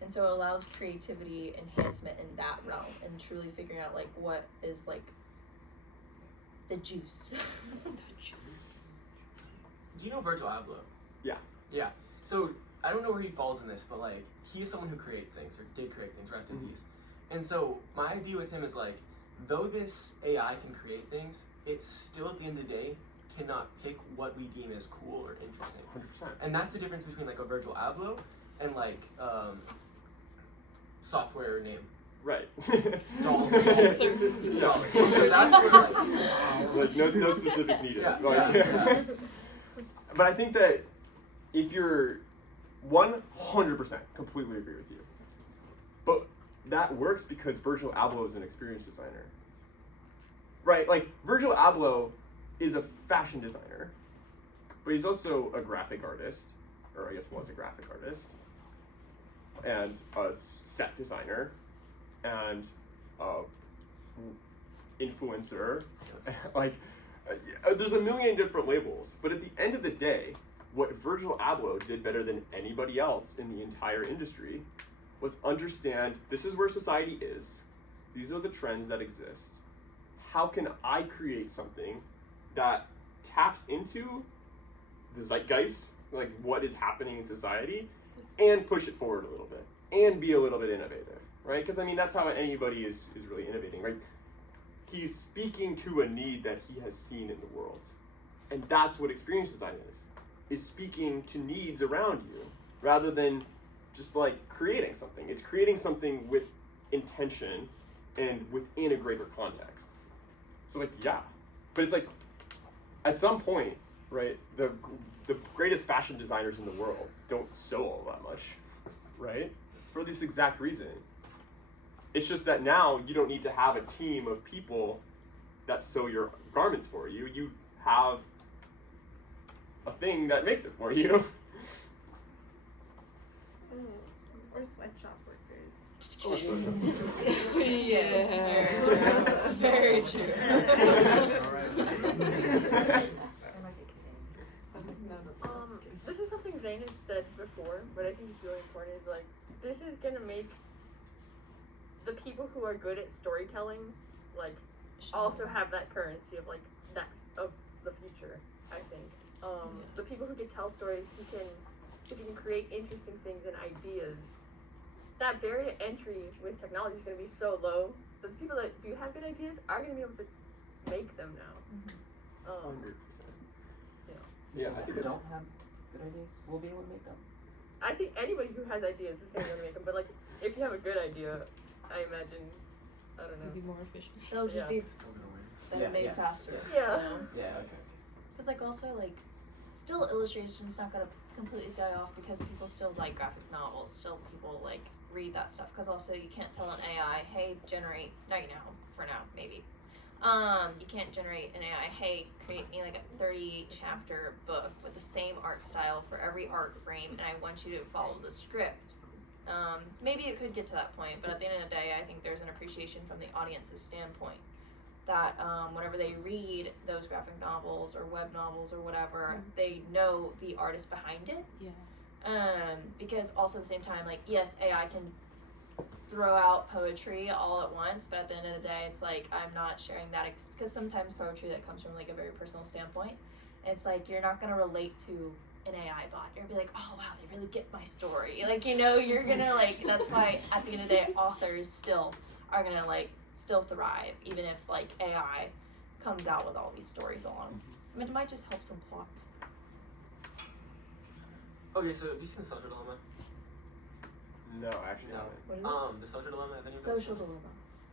And so it allows creativity enhancement in that realm and truly figuring out like what is like the juice. Do you know Virgil Abloh? Yeah. Yeah. So I don't know where he falls in this, but like he is someone who creates things or did create things. Rest in peace. And so my idea with him is like, though this AI can create things, it still at the end of the day cannot pick what we deem as cool or interesting. 100%. And that's the difference between like a Virgil Abloh and like software name. Right. Dollar. No. Dollar. So that's where like no specifics needed. Yeah, Like, yeah. But I think that if you're 100% completely agree with you, but that works because Virgil Abloh is an experience designer, right? Like Virgil Abloh is a fashion designer, but he's also a graphic artist, or I guess was a graphic artist, and a set designer, and influencer. Like, there's a million different labels, but at the end of the day, what Virgil Abloh did better than anybody else in the entire industry was understand this is where society is, these are the trends that exist, how can I create something that taps into the zeitgeist, like what is happening in society, and push it forward a little bit, and be a little bit innovative, right? Because I mean, that's how anybody is really innovating, right? He's speaking to a need that he has seen in the world. And that's what experience design is speaking to needs around you, rather than just like creating something. It's creating something with intention and within a greater context. So like, yeah, but it's like, at some point, right, the greatest fashion designers in the world don't sew all that much, right? It's for this exact reason. It's just that now you don't need to have a team of people that sew your garments for you. You have a thing that makes it for you. Or sweatshop workers. Yes, very true. This is something Zane has said before, but I think it's really important. Is like this is gonna make the people who are good at storytelling, like, also have that currency of like that of the future. I think the people who can tell stories, who can create interesting things and ideas. That barrier to entry with technology is going to be so low that the people that do have good ideas are going to be able to make them now. 100%. Yeah, I think if we that's don't have good ideas, we'll be able to make them. I think anybody who has ideas is going to be able to make them, but like if you have a good idea, I imagine, I don't know. Be more efficient. They'll just be better made faster. Yeah. Yeah, okay. Because like also like still illustration's not gonna completely die off because people still like graphic novels. Still people like read that stuff because also you can't tell an AI, hey, generate, no, you know, for now maybe. You can't generate an AI, hey, create me like a 30 chapter book with the same art style for every art frame and I want you to follow the script. Maybe it could get to that point, but at the end of the day, I think there's an appreciation from the audience's standpoint that whenever they read those graphic novels or web novels or whatever, they know the artist behind it. Yeah. Because also at the same time, like, yes, AI can throw out poetry all at once, but at the end of the day, it's like, I'm not sharing that, because sometimes poetry that comes from like a very personal standpoint, it's like, you're not gonna relate to an AI bot. You're gonna be like, oh wow, they really get my story. Like, you know, you're gonna like, that's why at the end of the day, authors still are gonna like, still thrive, even if like AI comes out with all these stories along. I mean, it might just help some plots. Okay, so have you seen The Social Dilemma? No, actually No. not. The Social Dilemma, have anyone Social seen it? dilemma.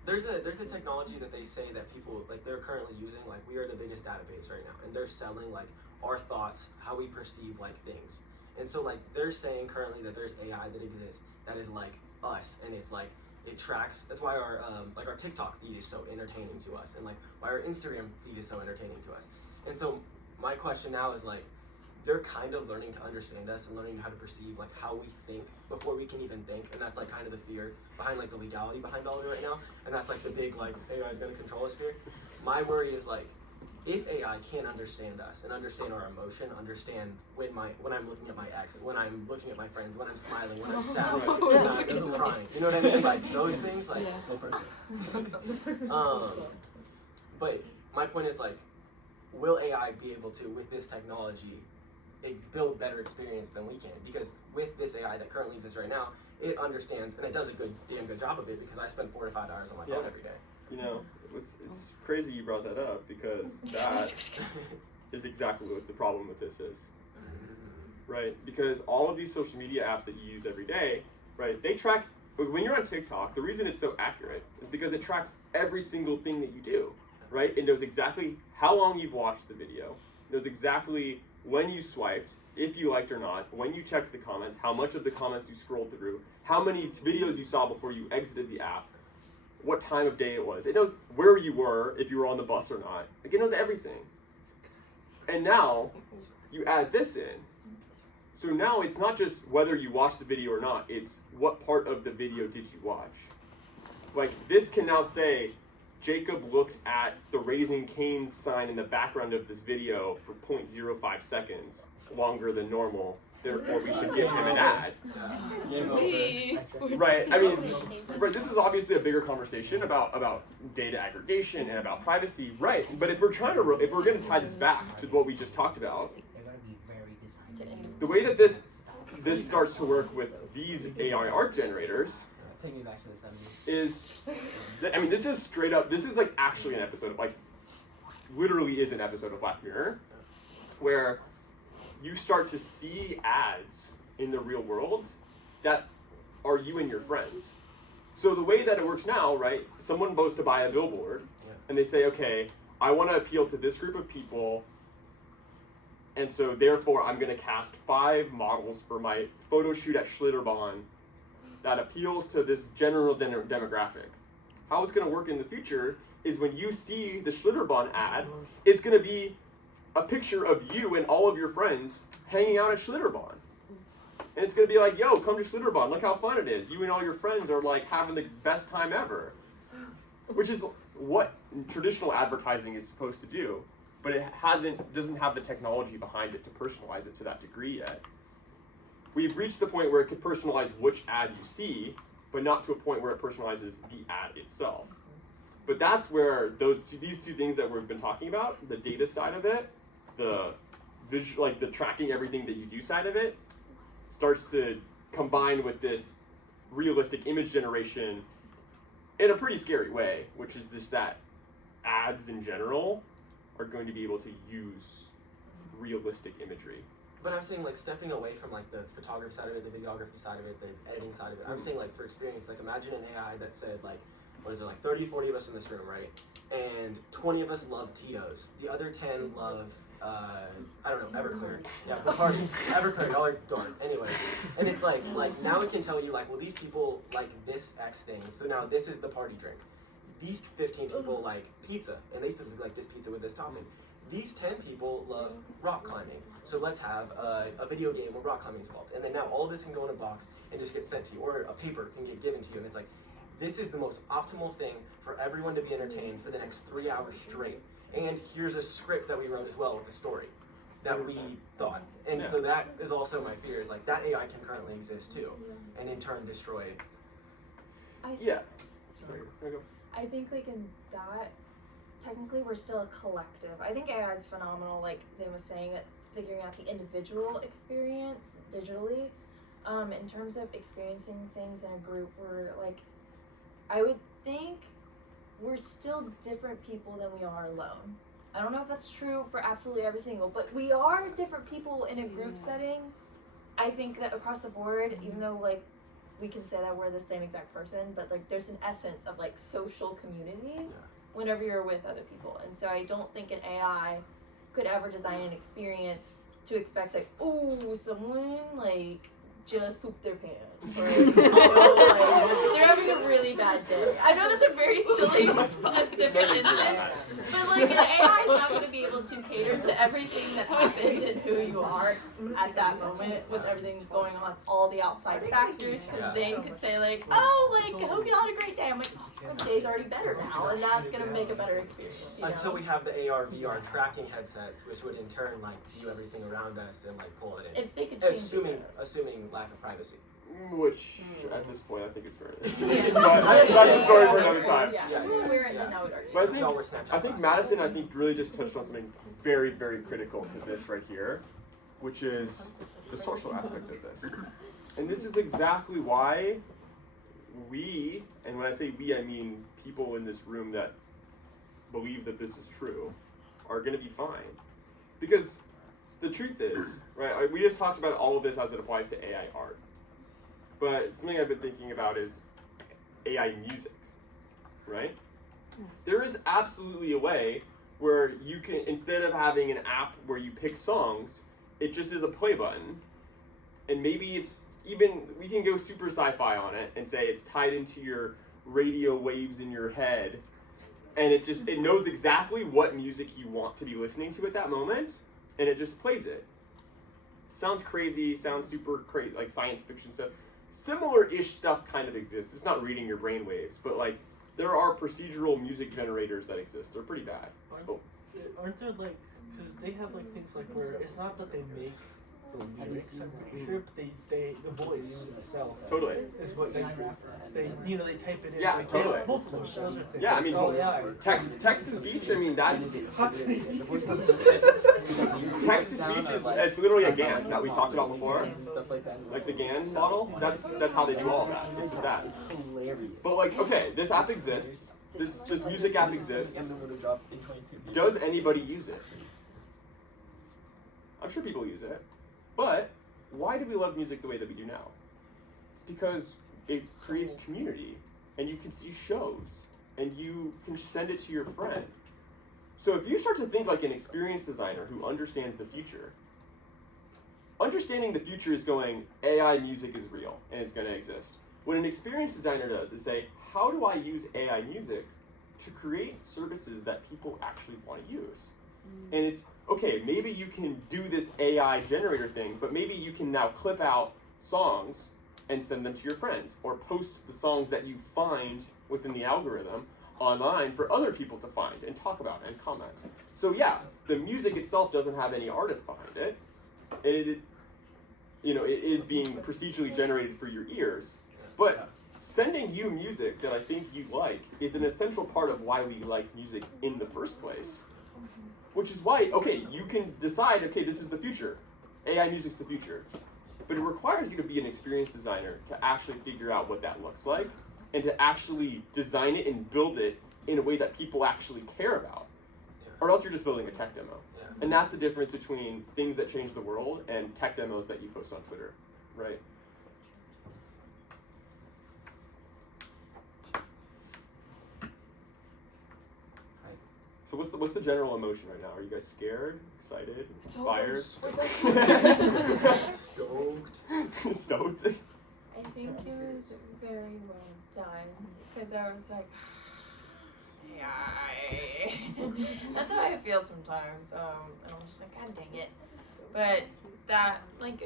There's a technology that they say that people like they're currently using, like we are the biggest database right now, and they're selling like our thoughts, how we perceive like things. And so like they're saying currently that there's AI that exists that is like us, and it's like it tracks. That's why our like our TikTok feed is so entertaining to us, and like why our Instagram feed is so entertaining to us. And so my question now is like, they're kind of learning to understand us and learning how to perceive like how we think before we can even think, and that's like kind of the fear behind like the legality behind all of it right now, and that's like the big like AI is going to control us fear. My worry is like, if AI can't understand us and understand our emotion, understand when I'm looking at my ex, when I'm looking at my friends, when I'm smiling, when I'm sad, when I'm crying, you know what I mean? Like those things, like no person. But my point is like, will AI be able to, with this technology, build better experience than we can? Because with this AI that currently exists right now, it understands and it does a damn good job of it, because I spend 4 to 5 hours on my phone every day. You know, it's crazy you brought that up, because that is exactly what the problem with this is. Right? Because all of these social media apps that you use every day, right, they track, when you're on TikTok, the reason it's so accurate is because it tracks every single thing that you do, right? It knows exactly how long you've watched the video, knows exactly when you swiped, if you liked or not, when you checked the comments, how much of the comments you scrolled through, how many videos you saw before you exited the app, what time of day it was. It knows where you were, if you were on the bus or not. Like, it knows everything. And now, you add this in. So now it's not just whether you watched the video or not, it's what part of the video did you watch. Like, this can now say, Jacob looked at the Raising Cane's sign in the background of this video for 0.05 seconds, longer than normal. Therefore, we should give him an ad. Right? I mean, right, this is obviously a bigger conversation about data aggregation and about privacy, right? But if we're trying to, if we're going to tie this back to what we just talked about, the way that this starts to work with these AI art generators. Take me back to the 70s. Is, I mean, this is straight up, this is like actually an episode of, like, literally is an episode of Black Mirror, where you start to see ads in the real world that are you and your friends. So the way that it works now, right, someone goes to buy a billboard, and they say, okay, I want to appeal to this group of people, and so therefore I'm going to cast 5 models for my photo shoot at Schlitterbahn that appeals to this general demographic. How it's going to work in the future is when you see the Schlitterbahn ad, it's going to be a picture of you and all of your friends hanging out at Schlitterbahn. And it's going to be like, yo, come to Schlitterbahn, look how fun it is. You and all your friends are like having the best time ever. Which is what traditional advertising is supposed to do. But it doesn't have the technology behind it to personalize it to that degree yet. We've reached the point where it could personalize which ad you see, but not to a point where it personalizes the ad itself. But that's where these two things that we've been talking about, the data side of it, the visual, like the tracking everything that you do side of it, starts to combine with this realistic image generation in a pretty scary way, which is just that ads in general are going to be able to use realistic imagery. But I'm saying like stepping away from like the photography side of it, the videography side of it, the editing side of it. I'm saying like for experience, like imagine an AI that said like, what is it, like 30, 40 of us in this room, right? And 20 of us love Tito's. The other 10 love, I don't know, Everclear. Yeah, it's a party. Everclear, y'all are darn. Anyway, and it's like now it can tell you like, well, these people like this X thing, so now this is the party drink. These 15 people like pizza, and they specifically like this pizza with this topping. These 10 people love rock climbing, so let's have a video game where rock climbing is involved. And then now all this can go in a box and just get sent to you, or a paper can get given to you, and it's like, this is the most optimal thing for everyone to be entertained for the next 3 hours straight. And here's a script that we wrote as well with a story that we thought. And so that is also my fear, is like that AI can currently exist too, and in turn destroy. Yeah. I think like in that, technically we're still a collective. I think AI is phenomenal, like Zane was saying, at figuring out the individual experience digitally. In terms of experiencing things in a group, we're like, I would think we're still different people than we are alone. I don't know if that's true for absolutely every single, but we are different people in a group setting. I think that across the board, even though like we can say that we're the same exact person, but like there's an essence of like social community whenever you're with other people. And so I don't think an AI could ever design an experience to expect like, oh, someone like just pooped their pants, or you know, like, they're having a really bad day. I know that's a very silly specific instance, but like an AI is not going to be able to cater to everything that happens and who you are at that moment with everything going on, all the outside factors. Because Zane could say like, oh, like I hope you all had a great day. I'm like, oh, the day's already better now, and that's going to make a better experience. You know? Until we have the AR, VR tracking headsets, which would in turn like view everything around us and like pull it in. If they could change assuming lack of privacy. Which, at this point, I think is fair. But that's a story for another time. But I think Madison, really just touched on something very, very critical to this right here, which is the social aspect of this. And this is exactly why we, and when I say we, I mean people in this room that believe that this is true, are going to be fine. Because the truth is, right, we just talked about all of this as it applies to AI art. But something I've been thinking about is AI music, right? There is absolutely a way where you can, instead of having an app where you pick songs, it just is a play button. And maybe it's even, we can go super sci-fi on it and say it's tied into your radio waves in your head. And it knows exactly what music you want to be listening to at that moment. And it just plays it. Sounds crazy, sounds super crazy, like science fiction stuff. Similar-ish stuff kind of exists. It's not reading your brain waves, but like there are procedural music generators that exist. They're pretty bad. Aren't there like, because they have like things like where it's not that they make the music, I'm pretty sure, but the voice itself totally is what they they type it in. Yeah, like, totally. Those are things. Yeah, I mean, yeah. text to speech. I mean, that's text to speech is it's literally a GAN that we talked about before, like the GAN model. That's how they do all of that. It's with that. But like, okay, this app exists. This music app exists. Does anybody use it? I'm sure people use it. But why do we love music the way that we do now? It's because it creates community, and you can see shows, and you can send it to your friend. So if you start to think like an experienced designer who understands the future, understanding the future is going, AI music is real, and it's going to exist. What an experienced designer does is say, how do I use AI music to create services that people actually want to use? And it's, okay, maybe you can do this AI generator thing, but maybe you can now clip out songs and send them to your friends, or post the songs that you find within the algorithm online for other people to find and talk about and comment. So yeah, the music itself doesn't have any artist behind it. It is being procedurally generated for your ears. But sending you music that I think you like is an essential part of why we like music in the first place. Which is why, okay, you can decide, okay, this is the future. AI music's the future. But it requires you to be an experienced designer to actually figure out what that looks like and to actually design it and build it in a way that people actually care about. Or else you're just building a tech demo. And that's the difference between things that change the world and tech demos that you post on Twitter, right? So what's the general emotion right now? Are you guys scared, excited, inspired? Stoked. Stoked? I think it was very well done because I was like, yeah, that's how I feel sometimes. And I'm just like, God dang it. But that, like,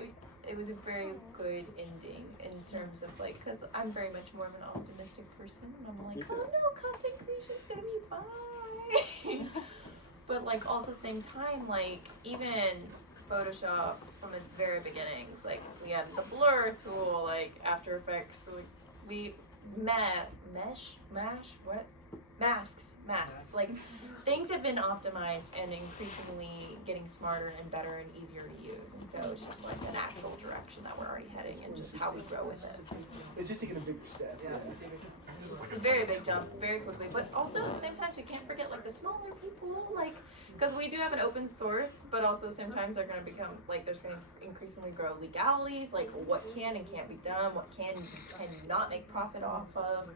it was a very good ending in terms of like, because I'm very much more of an optimistic person, and I'm like, oh no, content creation's gonna be fine. But like also same time, like even Photoshop from its very beginnings, like we had the blur tool, like After Effects, so, like we masks, like things have been optimized and increasingly getting smarter and better and easier to use, and so it's just like the natural direction that we're already heading and just how we grow with it. It's just taking a bigger step. It's a very big jump, very quickly, but also at the same time, you can't forget like the smaller people, like, because we do have an open source, but also sometimes they're going to become, like, there's going to increasingly grow legalities, like what can and can't be done, what can you not make profit off of,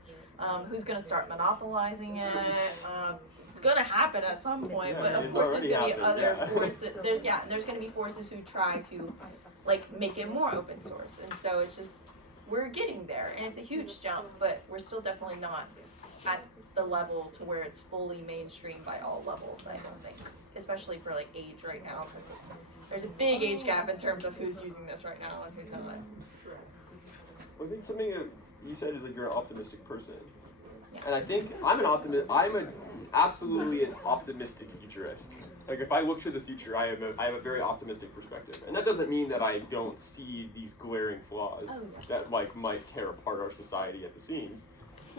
who's going to start monopolizing it. It's going to happen at some point, but of course there's going to be other forces, and there's going to be forces who try to, like, make it more open source, and so it's just, we're getting there, and it's a huge jump, but we're still definitely not at the level to where it's fully mainstream by all levels, I don't think. Especially for like age right now, because there's a big age gap in terms of who's using this right now and who's not. Well, I think something that you said is like you're an optimistic person. Yeah. And I think I'm absolutely an optimistic futurist. Like if I look to the future, I have a very optimistic perspective, and that doesn't mean that I don't see these glaring flaws that like might tear apart our society at the seams,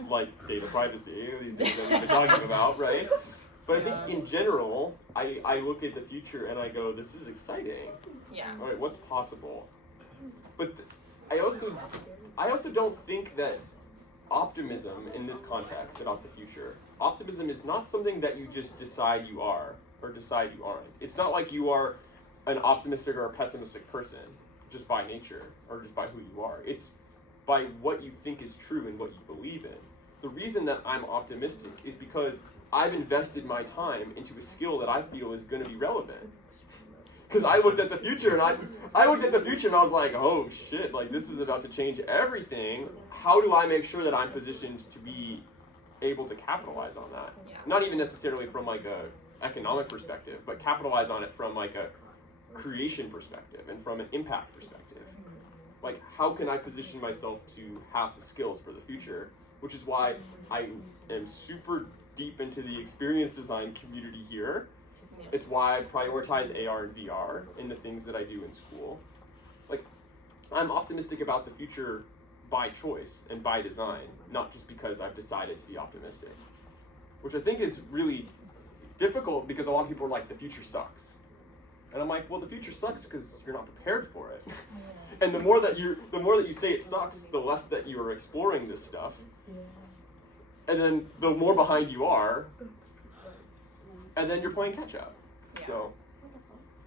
like data privacy, these things that we've been talking about, right? But I think in general, I look at the future and I go, this is exciting. Yeah. All right, what's possible? But I also don't think that optimism in this context about the future, optimism is not something that you just decide you are or decide you aren't. It's not like you are an optimistic or a pessimistic person just by nature or just by who you are. It's by what you think is true and what you believe in. The reason that I'm optimistic is because I've invested my time into a skill that I feel is going to be relevant. Because I looked at the future and I looked at the future and I was like, oh shit, like this is about to change everything. How do I make sure that I'm positioned to be able to capitalize on that? Yeah. Not even necessarily from like a economic perspective, but capitalize on it from like a creation perspective and from an impact perspective. Like, how can I position myself to have the skills for the future? Which is why I am super deep into the experience design community here. It's why I prioritize AR and VR in the things that I do in school. Like, I'm optimistic about the future by choice and by design, not just because I've decided to be optimistic. Which I think is really difficult because a lot of people are like, the future sucks. And I'm like, well, the future sucks because you're not prepared for it. And the more that you say it sucks, the less that you are exploring this stuff. And then the more behind you are, and then you're playing catch up. So,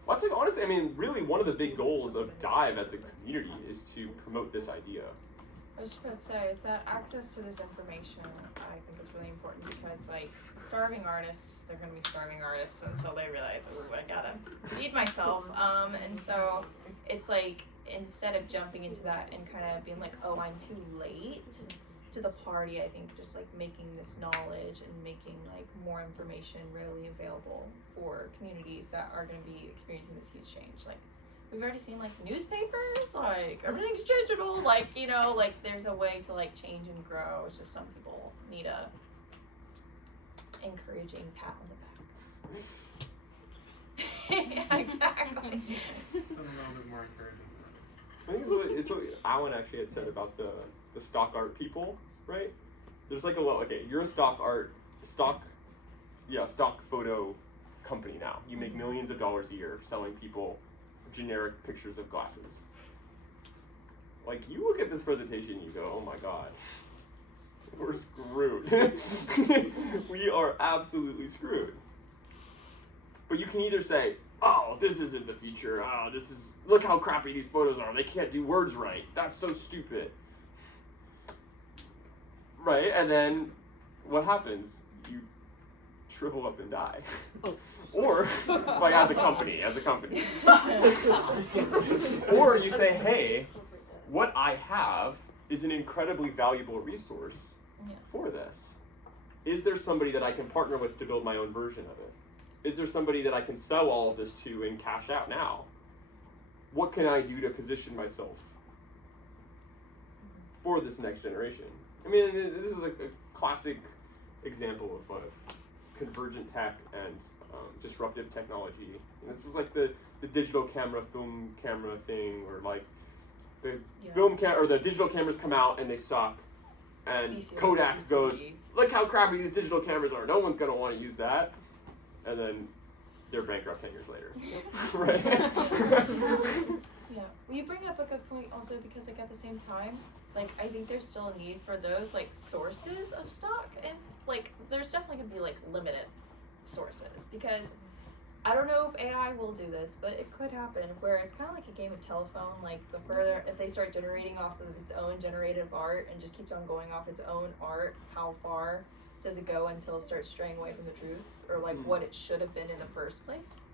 well, that's like, honestly, I mean, really one of the big goals of Dive as a community is to promote this idea. I was just about to say, it's that access to this information I think is really important because, like, starving artists, they're going to be starving artists until they realize, oh, I gotta feed myself. And so it's like, instead of jumping into that and kind of being like, oh, I'm too late to the party, I think just like making this knowledge and making like more information readily available for communities that are going to be experiencing this huge change. Like, we've already seen like newspapers, like everything's digital, like, you know, like there's a way to like change and grow. It's just some people need a encouraging pat on the back. Yeah, exactly. Something a little bit more encouraging. I think it's what Alan actually had said about the stock art people, right? There's like you're a stock photo company now. You make millions of dollars a year selling people generic pictures of glasses. Like, you look at this presentation, you go, oh my god, we're screwed. We are absolutely screwed. But you can either say, oh, this isn't the future. Oh, look how crappy these photos are. They can't do words right. That's so stupid. Right? And then what happens? You shrivel up and die. Or, like, as a company. Or you say, hey, what I have is an incredibly valuable resource for this. Is there somebody that I can partner with to build my own version of it? Is there somebody that I can sell all of this to and cash out now? What can I do to position myself for this next generation? I mean, this is a classic example of convergent tech and disruptive technology. And this is like the digital camera, film camera thing, where like the the digital cameras come out and they suck, and Kodak goes, look how crappy these digital cameras are. No one's gonna want to use that. And then they're bankrupt 10 years later. Right? Yeah. Well, you bring up a good point also, because like at the same time, like I think there's still a need for those like sources of stock, and like there's definitely gonna be like limited sources, because I don't know if AI will do this, but it could happen where it's kind of like a game of telephone. Like the further, if they start generating off of its own generative art and just keeps on going off its own art, how far does it go until it starts straying away from the truth, or like what it should have been in the first place?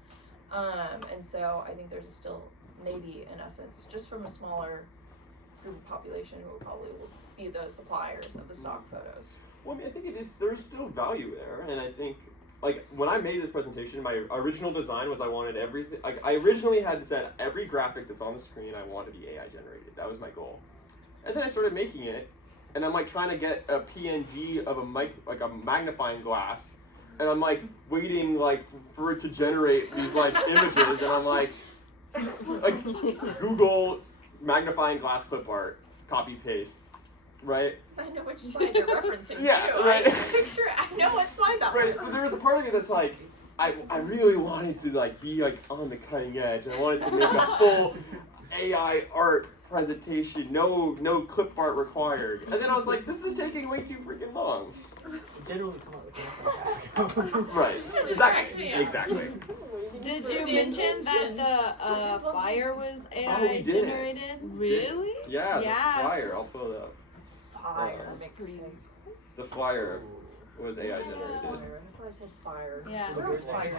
And so I think there's still maybe, in essence, just from a smaller group of population who probably will be the suppliers of the stock photos. Well, I mean, I think there's still value there, and I think, like, when I made this presentation, my original design was I wanted everything, like, I originally had said every graphic that's on the screen I want to be AI generated. That was my goal. And then I started making it, and I'm like trying to get a PNG of a magnifying glass, and I'm like waiting like for it to generate these like images, and I'm like Google magnifying glass clip art, copy paste, right? I know which slide you're referencing. Yeah, too. right. I know what slide that Right. was. So there was a part of me that's like, I really wanted to like be like on the cutting edge. I wanted to make a full AI art presentation, no clip art required. And then I was like, this is taking way too freaking long. It did only come out like a Right. Exactly. Did you mention that the flyer was AI Oh, we did. generated? Really? Yeah, Yeah. the flyer. I'll pull it up. Fire. The flyer was AI generated. I thought I said fire. Yeah. Where was fire?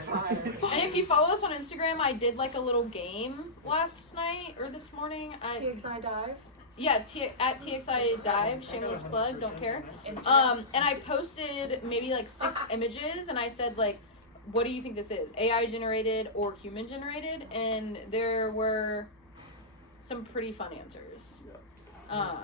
And if you follow us on Instagram, I did like a little game last night or this morning. TXI Dive? Yeah, at TXI Dive, shameless plug, don't care. Instagram. And I posted maybe like 6 images, and I said like, what do you think this is? AI generated or human generated? And there were some pretty fun answers. I had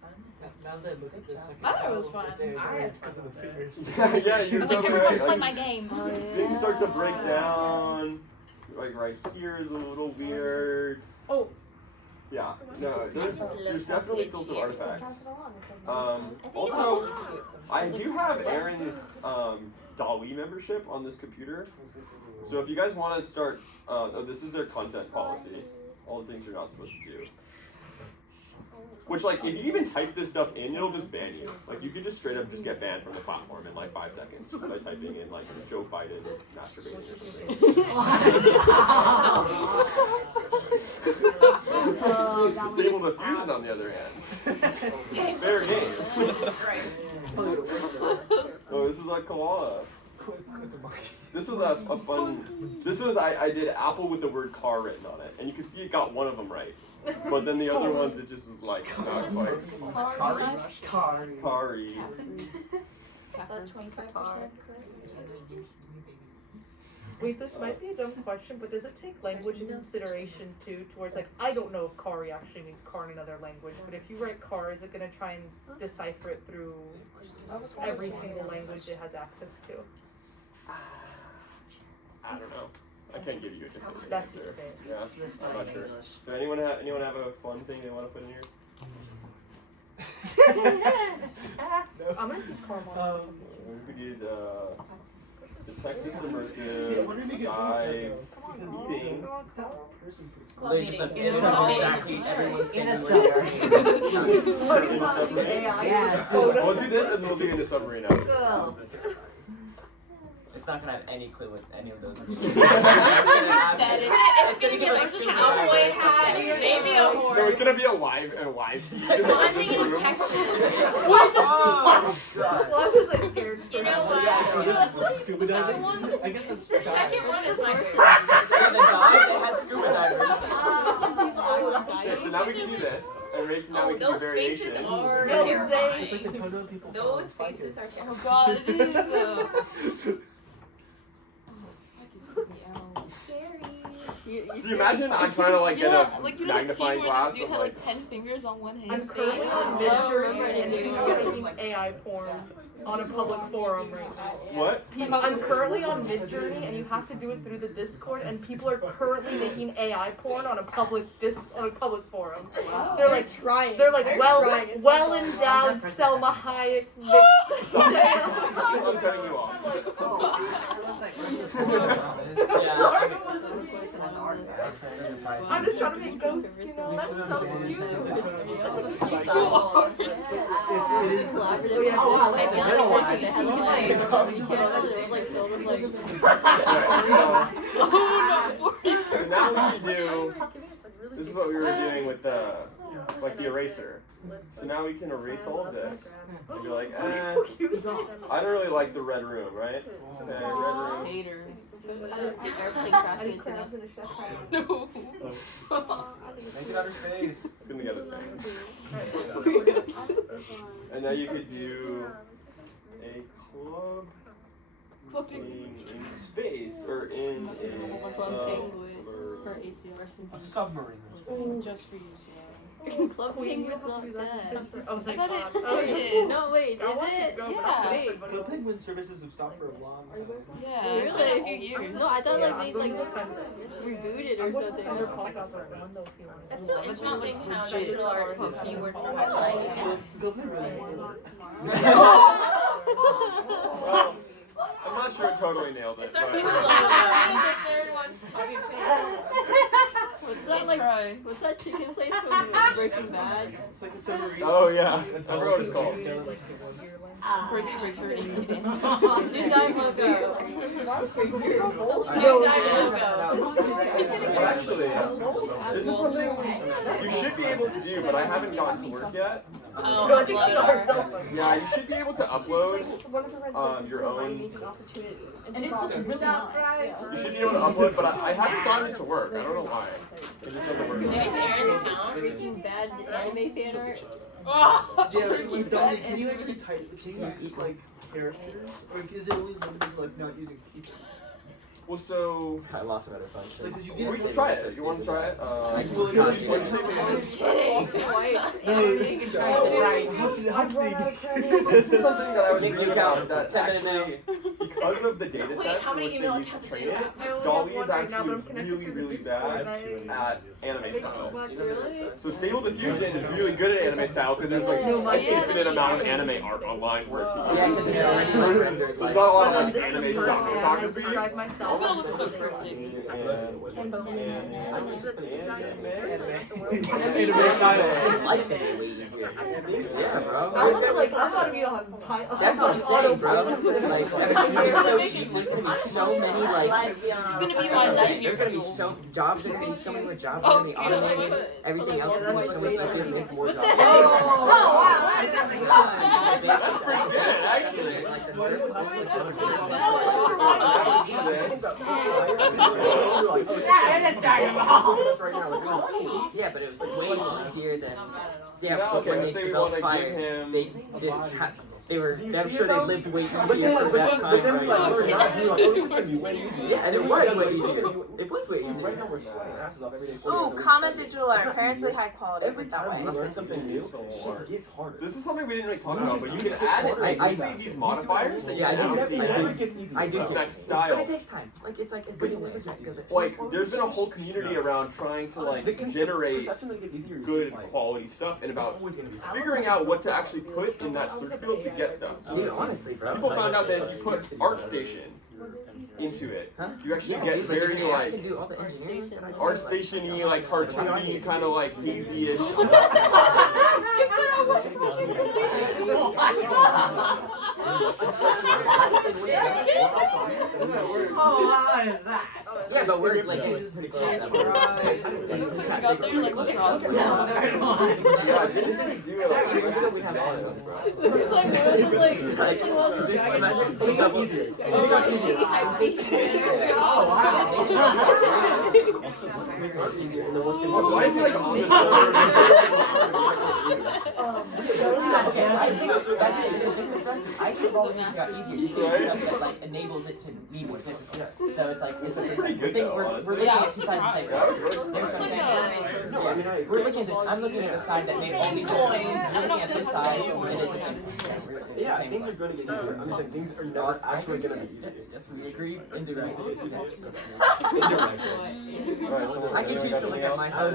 fun. Now that I look at this, I thought it was fun. I had because of the fingers. Yeah, I you was like, totally everyone right. play my game. Things start to break down. Like right here is a little weird. Oh. Yeah, no, there's definitely still some artifacts. Also, I do have Aaron's DALL-E membership on this computer. So if you guys want to start, this is their content policy. All the things you're not supposed to do. Which, like, if you even type this stuff in, it'll just ban you. Like, you could just straight up just get banned from the platform in like 5 seconds just by typing in like Joe Biden masturbating or something. Stable Diffusion, on the other hand. Fair game. Oh, this is a koala. This was a fun. This was I did apple with the word car written on it, and you can see it got one of them right. But then the other ones, it just is like not quite. Kari. Is that 25% correct? Wait, this might be a dumb question, but does it take language into consideration too? Towards like, I don't know if Kari actually means car in another language, but if you write car, is it gonna try and decipher it through every single language it has access to? I don't know. I can't give you a definitive That's the answer. debate. Yeah, I'm not sure. So anyone have a fun thing they want to put in here? I'm gonna say car We could the Texas See, I immersive wonder if you could dive person meeting. Literally just In a exactly submarine. everyone's In a favorite submarine. Yes. We'll do this and we'll do in a submarine after. It's not gonna have any clue what any of those are. It's gonna give us a cowboy hat, maybe a horse. No, it's gonna be a live feed. Well, I'm thinking of Texas. What? Oh, God. Well, I was like scared. You know what? Scuba diving? I guess that's The second one is my favorite. For the dive, they had scuba divers. Okay, so now we can do this, and right now we can do Those faces variations. are No, terrifying. It's like the Toto people. Those faces are terrifying. Oh god, it is. So you imagine I'm trying to like get a like you know that scene magnifying where glass this dude of had like. like 10 fingers on one hand. I'm currently on face. Midjourney and making AI porn on a public forum right now. What? I'm currently on Midjourney and you have to do it through the Discord and people are currently making AI porn on a public forum. They're like trying. They're like well endowed Selma Hayek mixed. I'm cutting you off. Sorry. That's artifacts. I'm just trying to make ghosts, you know, that's so cute. It is. So now we can do. This is what we were doing with the eraser. So now we can erase all of this. And be like, I don't really like the red room, right? Okay, red room. Hater. Airplane crashes. No. Make it outer space. It's gonna get us back. And now you could do a club in space or in a A submarine. Just for you, Club Penguin's not dead. Oh, thank I thought God. it is. No, wait, I is want it? to go, but Yeah. I'm desperate, but Club Penguin services have stopped for a long time. Yeah, Really? it's been a few years. No, I thought Yeah, like I'm they going like to kind of rebooted or I'm going to something. kind of talk about the window feeling. That's so interesting how digital art is a keyword for my life. Club Penguin. Well, I'm not sure it totally nailed it, It's our but new logo. The third one. I'll be What's that like? Try. What's that chicken place from Breaking Bad? It's like a submarine. oh yeah, I forgot what it's called. New dive logo. I New know. dive logo. Well, actually, this is something you should be able to do, but I haven't gotten to work yet. Oh, So I think she got herself. Yeah, you should be able to upload your own. And it's just really not. You should be able to upload, but I haven't gotten it to work. I don't know why. It just doesn't work. Maybe it's Aaron's account. Breaking Bad anime fan art. Yeah, so like, Dominic, can you actually type? Can you use like characters, or is it only limited to like not using people? Well, so I lost another fun. Like, 'cause you we get can try it. You want to try it? Well, What do you think? Kidding. This is something that I was Make reading me about count. that 10 minute actually, because of the data Wait, sets how in many which they email use to accounts train do you it, have? Dolly is Right now, but actually I'm connected really, to the really Discord, bad and at anime style. Really? So Stable Diffusion is really good at anime style because there's like an infinite amount of anime art online for it to Yeah, use. 'cause it's already There's not a lot of like This anime is stock I photography. describe myself. It's gonna as look so something. cryptic. Anime style. Life made it way easier. Yeah, bro. I was like, I'm about to be on pi- That's what I'm saying, bro. Like, everything's gonna be so cheap. There's gonna be so many, like, This is gonna be my there's gonna be so jobs. There's gonna be so many more jobs. They're gonna be automated. Everything else is gonna be so much easier to make more jobs. That's pretty good, actually. Like the yeah, but it was like way easier than. Yeah, but Okay, when let's they say we developed want to Fire, give him. they didn't they were. Do you I'm see sure it, they though? lived way easier But then, for that time. like, right? we're not doing, like, oh, this is gonna be way easier. Yeah, and it We was got, way like, easier. It was way easier. Right now we're sweating our asses off every day. 40 Ooh, hours a week common studying. digital art. It's not Apparently easier. high quality. Every that time way. we learn something new, shit gets harder. So this is something we didn't really talk You about, just- but you it can gets add harder. these modifiers that Yeah, I you do can see add that. to I do these see that. I do see next that. style. But it takes time. Like it's like But it doing never it gets because it. Like, there's been a whole community around trying to like generate perception that it gets easier is good just, like, quality stuff and about always gonna be figuring out what to actually put in that search field to get stuff. So Dude, honestly, bro. people found out that if you put ArtStation into it, you actually get very I like can do all the engineering that I do. ArtStation-y, like cartoony, kind of like hazy-ish. Oh, what is that? Yeah, but we're like getting pretty close to that. This is 2 years ago we have all this, bro. This imagine it got easier. It got easier. Why is he like on this? Okay, I think that's it. It's a different person. I think all the things got easier. You do stuff that like enables it to be more difficult. So it's like it's pretty good though, we're honestly. looking at two sides of the same. That was really There's surprising. something. No, I mean we're looking at this. I'm looking at the side that made all these different. You're looking at this side, and it's the same. Yeah, things are going to get easier. I'm just saying things are never actually going to be easier. Yes, we agree indirectly. Indirectly. I can choose to look at my side.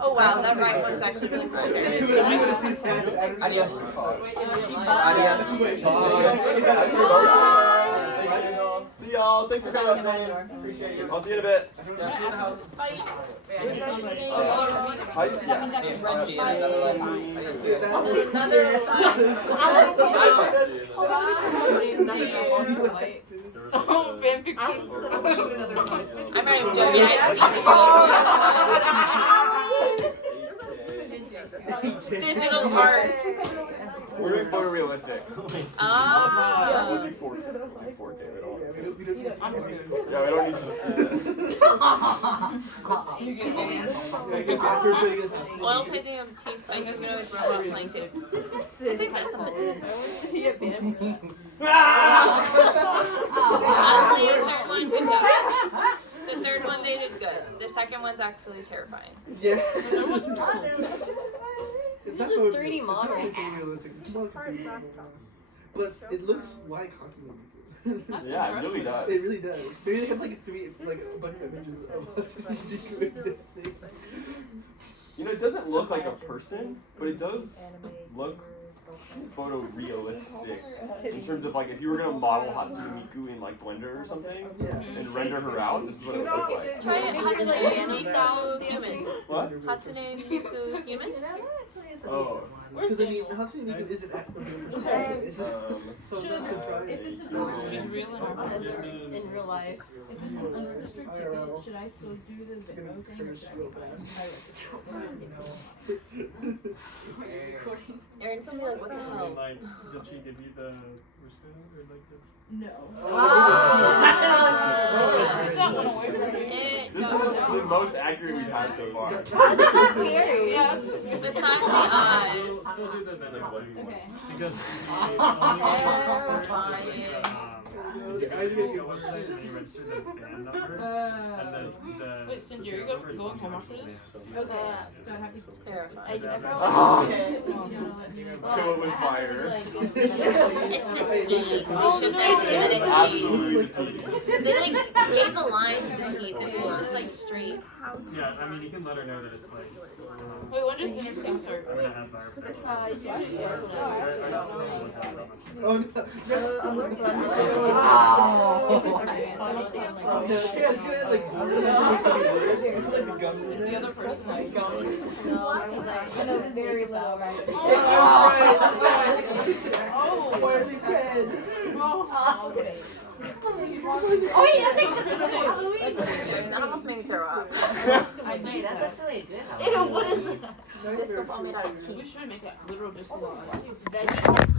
Oh wow, that right one's actually really good. Adios. Adios. See y'all. Thanks for coming. Appreciate you. I'll see you in a bit. Yeah, see you in the house. How you? Oh, fan fiction. I'm not even joking. I see digital art. We're doing photorealistic. Ah. Easy 4K. We don't. Yeah, we don't need to see Oil painting of cheese spike is gonna with robot plankton. I think that's a bit. Honestly, the third one, good job. The third one they did good. The second one's actually terrifying. Yeah. It's not 3D model. Realistic. It's not completely realistic. But it looks like Hatsune Miku. Yeah, it really does. It really does. Maybe they have like a bunch of images of Hatsune Miku in this thing. You know, it doesn't look like a person, but it does look photorealistic in terms of like if you were gonna model Hatsune Miku in like Blender or something and render her out, this is what it would look like. Try it. Hatsune Miku human. What? Hatsune Miku human. Oh. Because I mean, Hatsune Miku isn't actually it's just so surprising. If it's in real life, if it's an unregistered ticket, should I still do the Venmo thing or should I Aaron told me like what the hell. Like, did she give you the wristband or like the? No. This is the most accurate we've had so far. Besides the eyes. Still do the Venmo one. Okay. Because you go to the website and you register the band number, and then the Wait, Cindy, are you number is going home also after this? Okay. So I have to Terrifying. Kill it with fire. It's the teeth. They should have given it teeth. Absolutely. They like gave the line to the teeth. If it was just like straight. yeah, I mean you can let her know that it's like. Wait, when does dinner thing start? I'm gonna have fire. Oh no. No, see, I was gonna like put like the gums in The there. other person like very low, right? Oh, why is it red? Okay. Oh wait, that's actually that almost made me throw up. Hey, that's actually a good one. Ew, what is that? Disco ball made out of We teeth. should make a literal disco ball. It's veggie.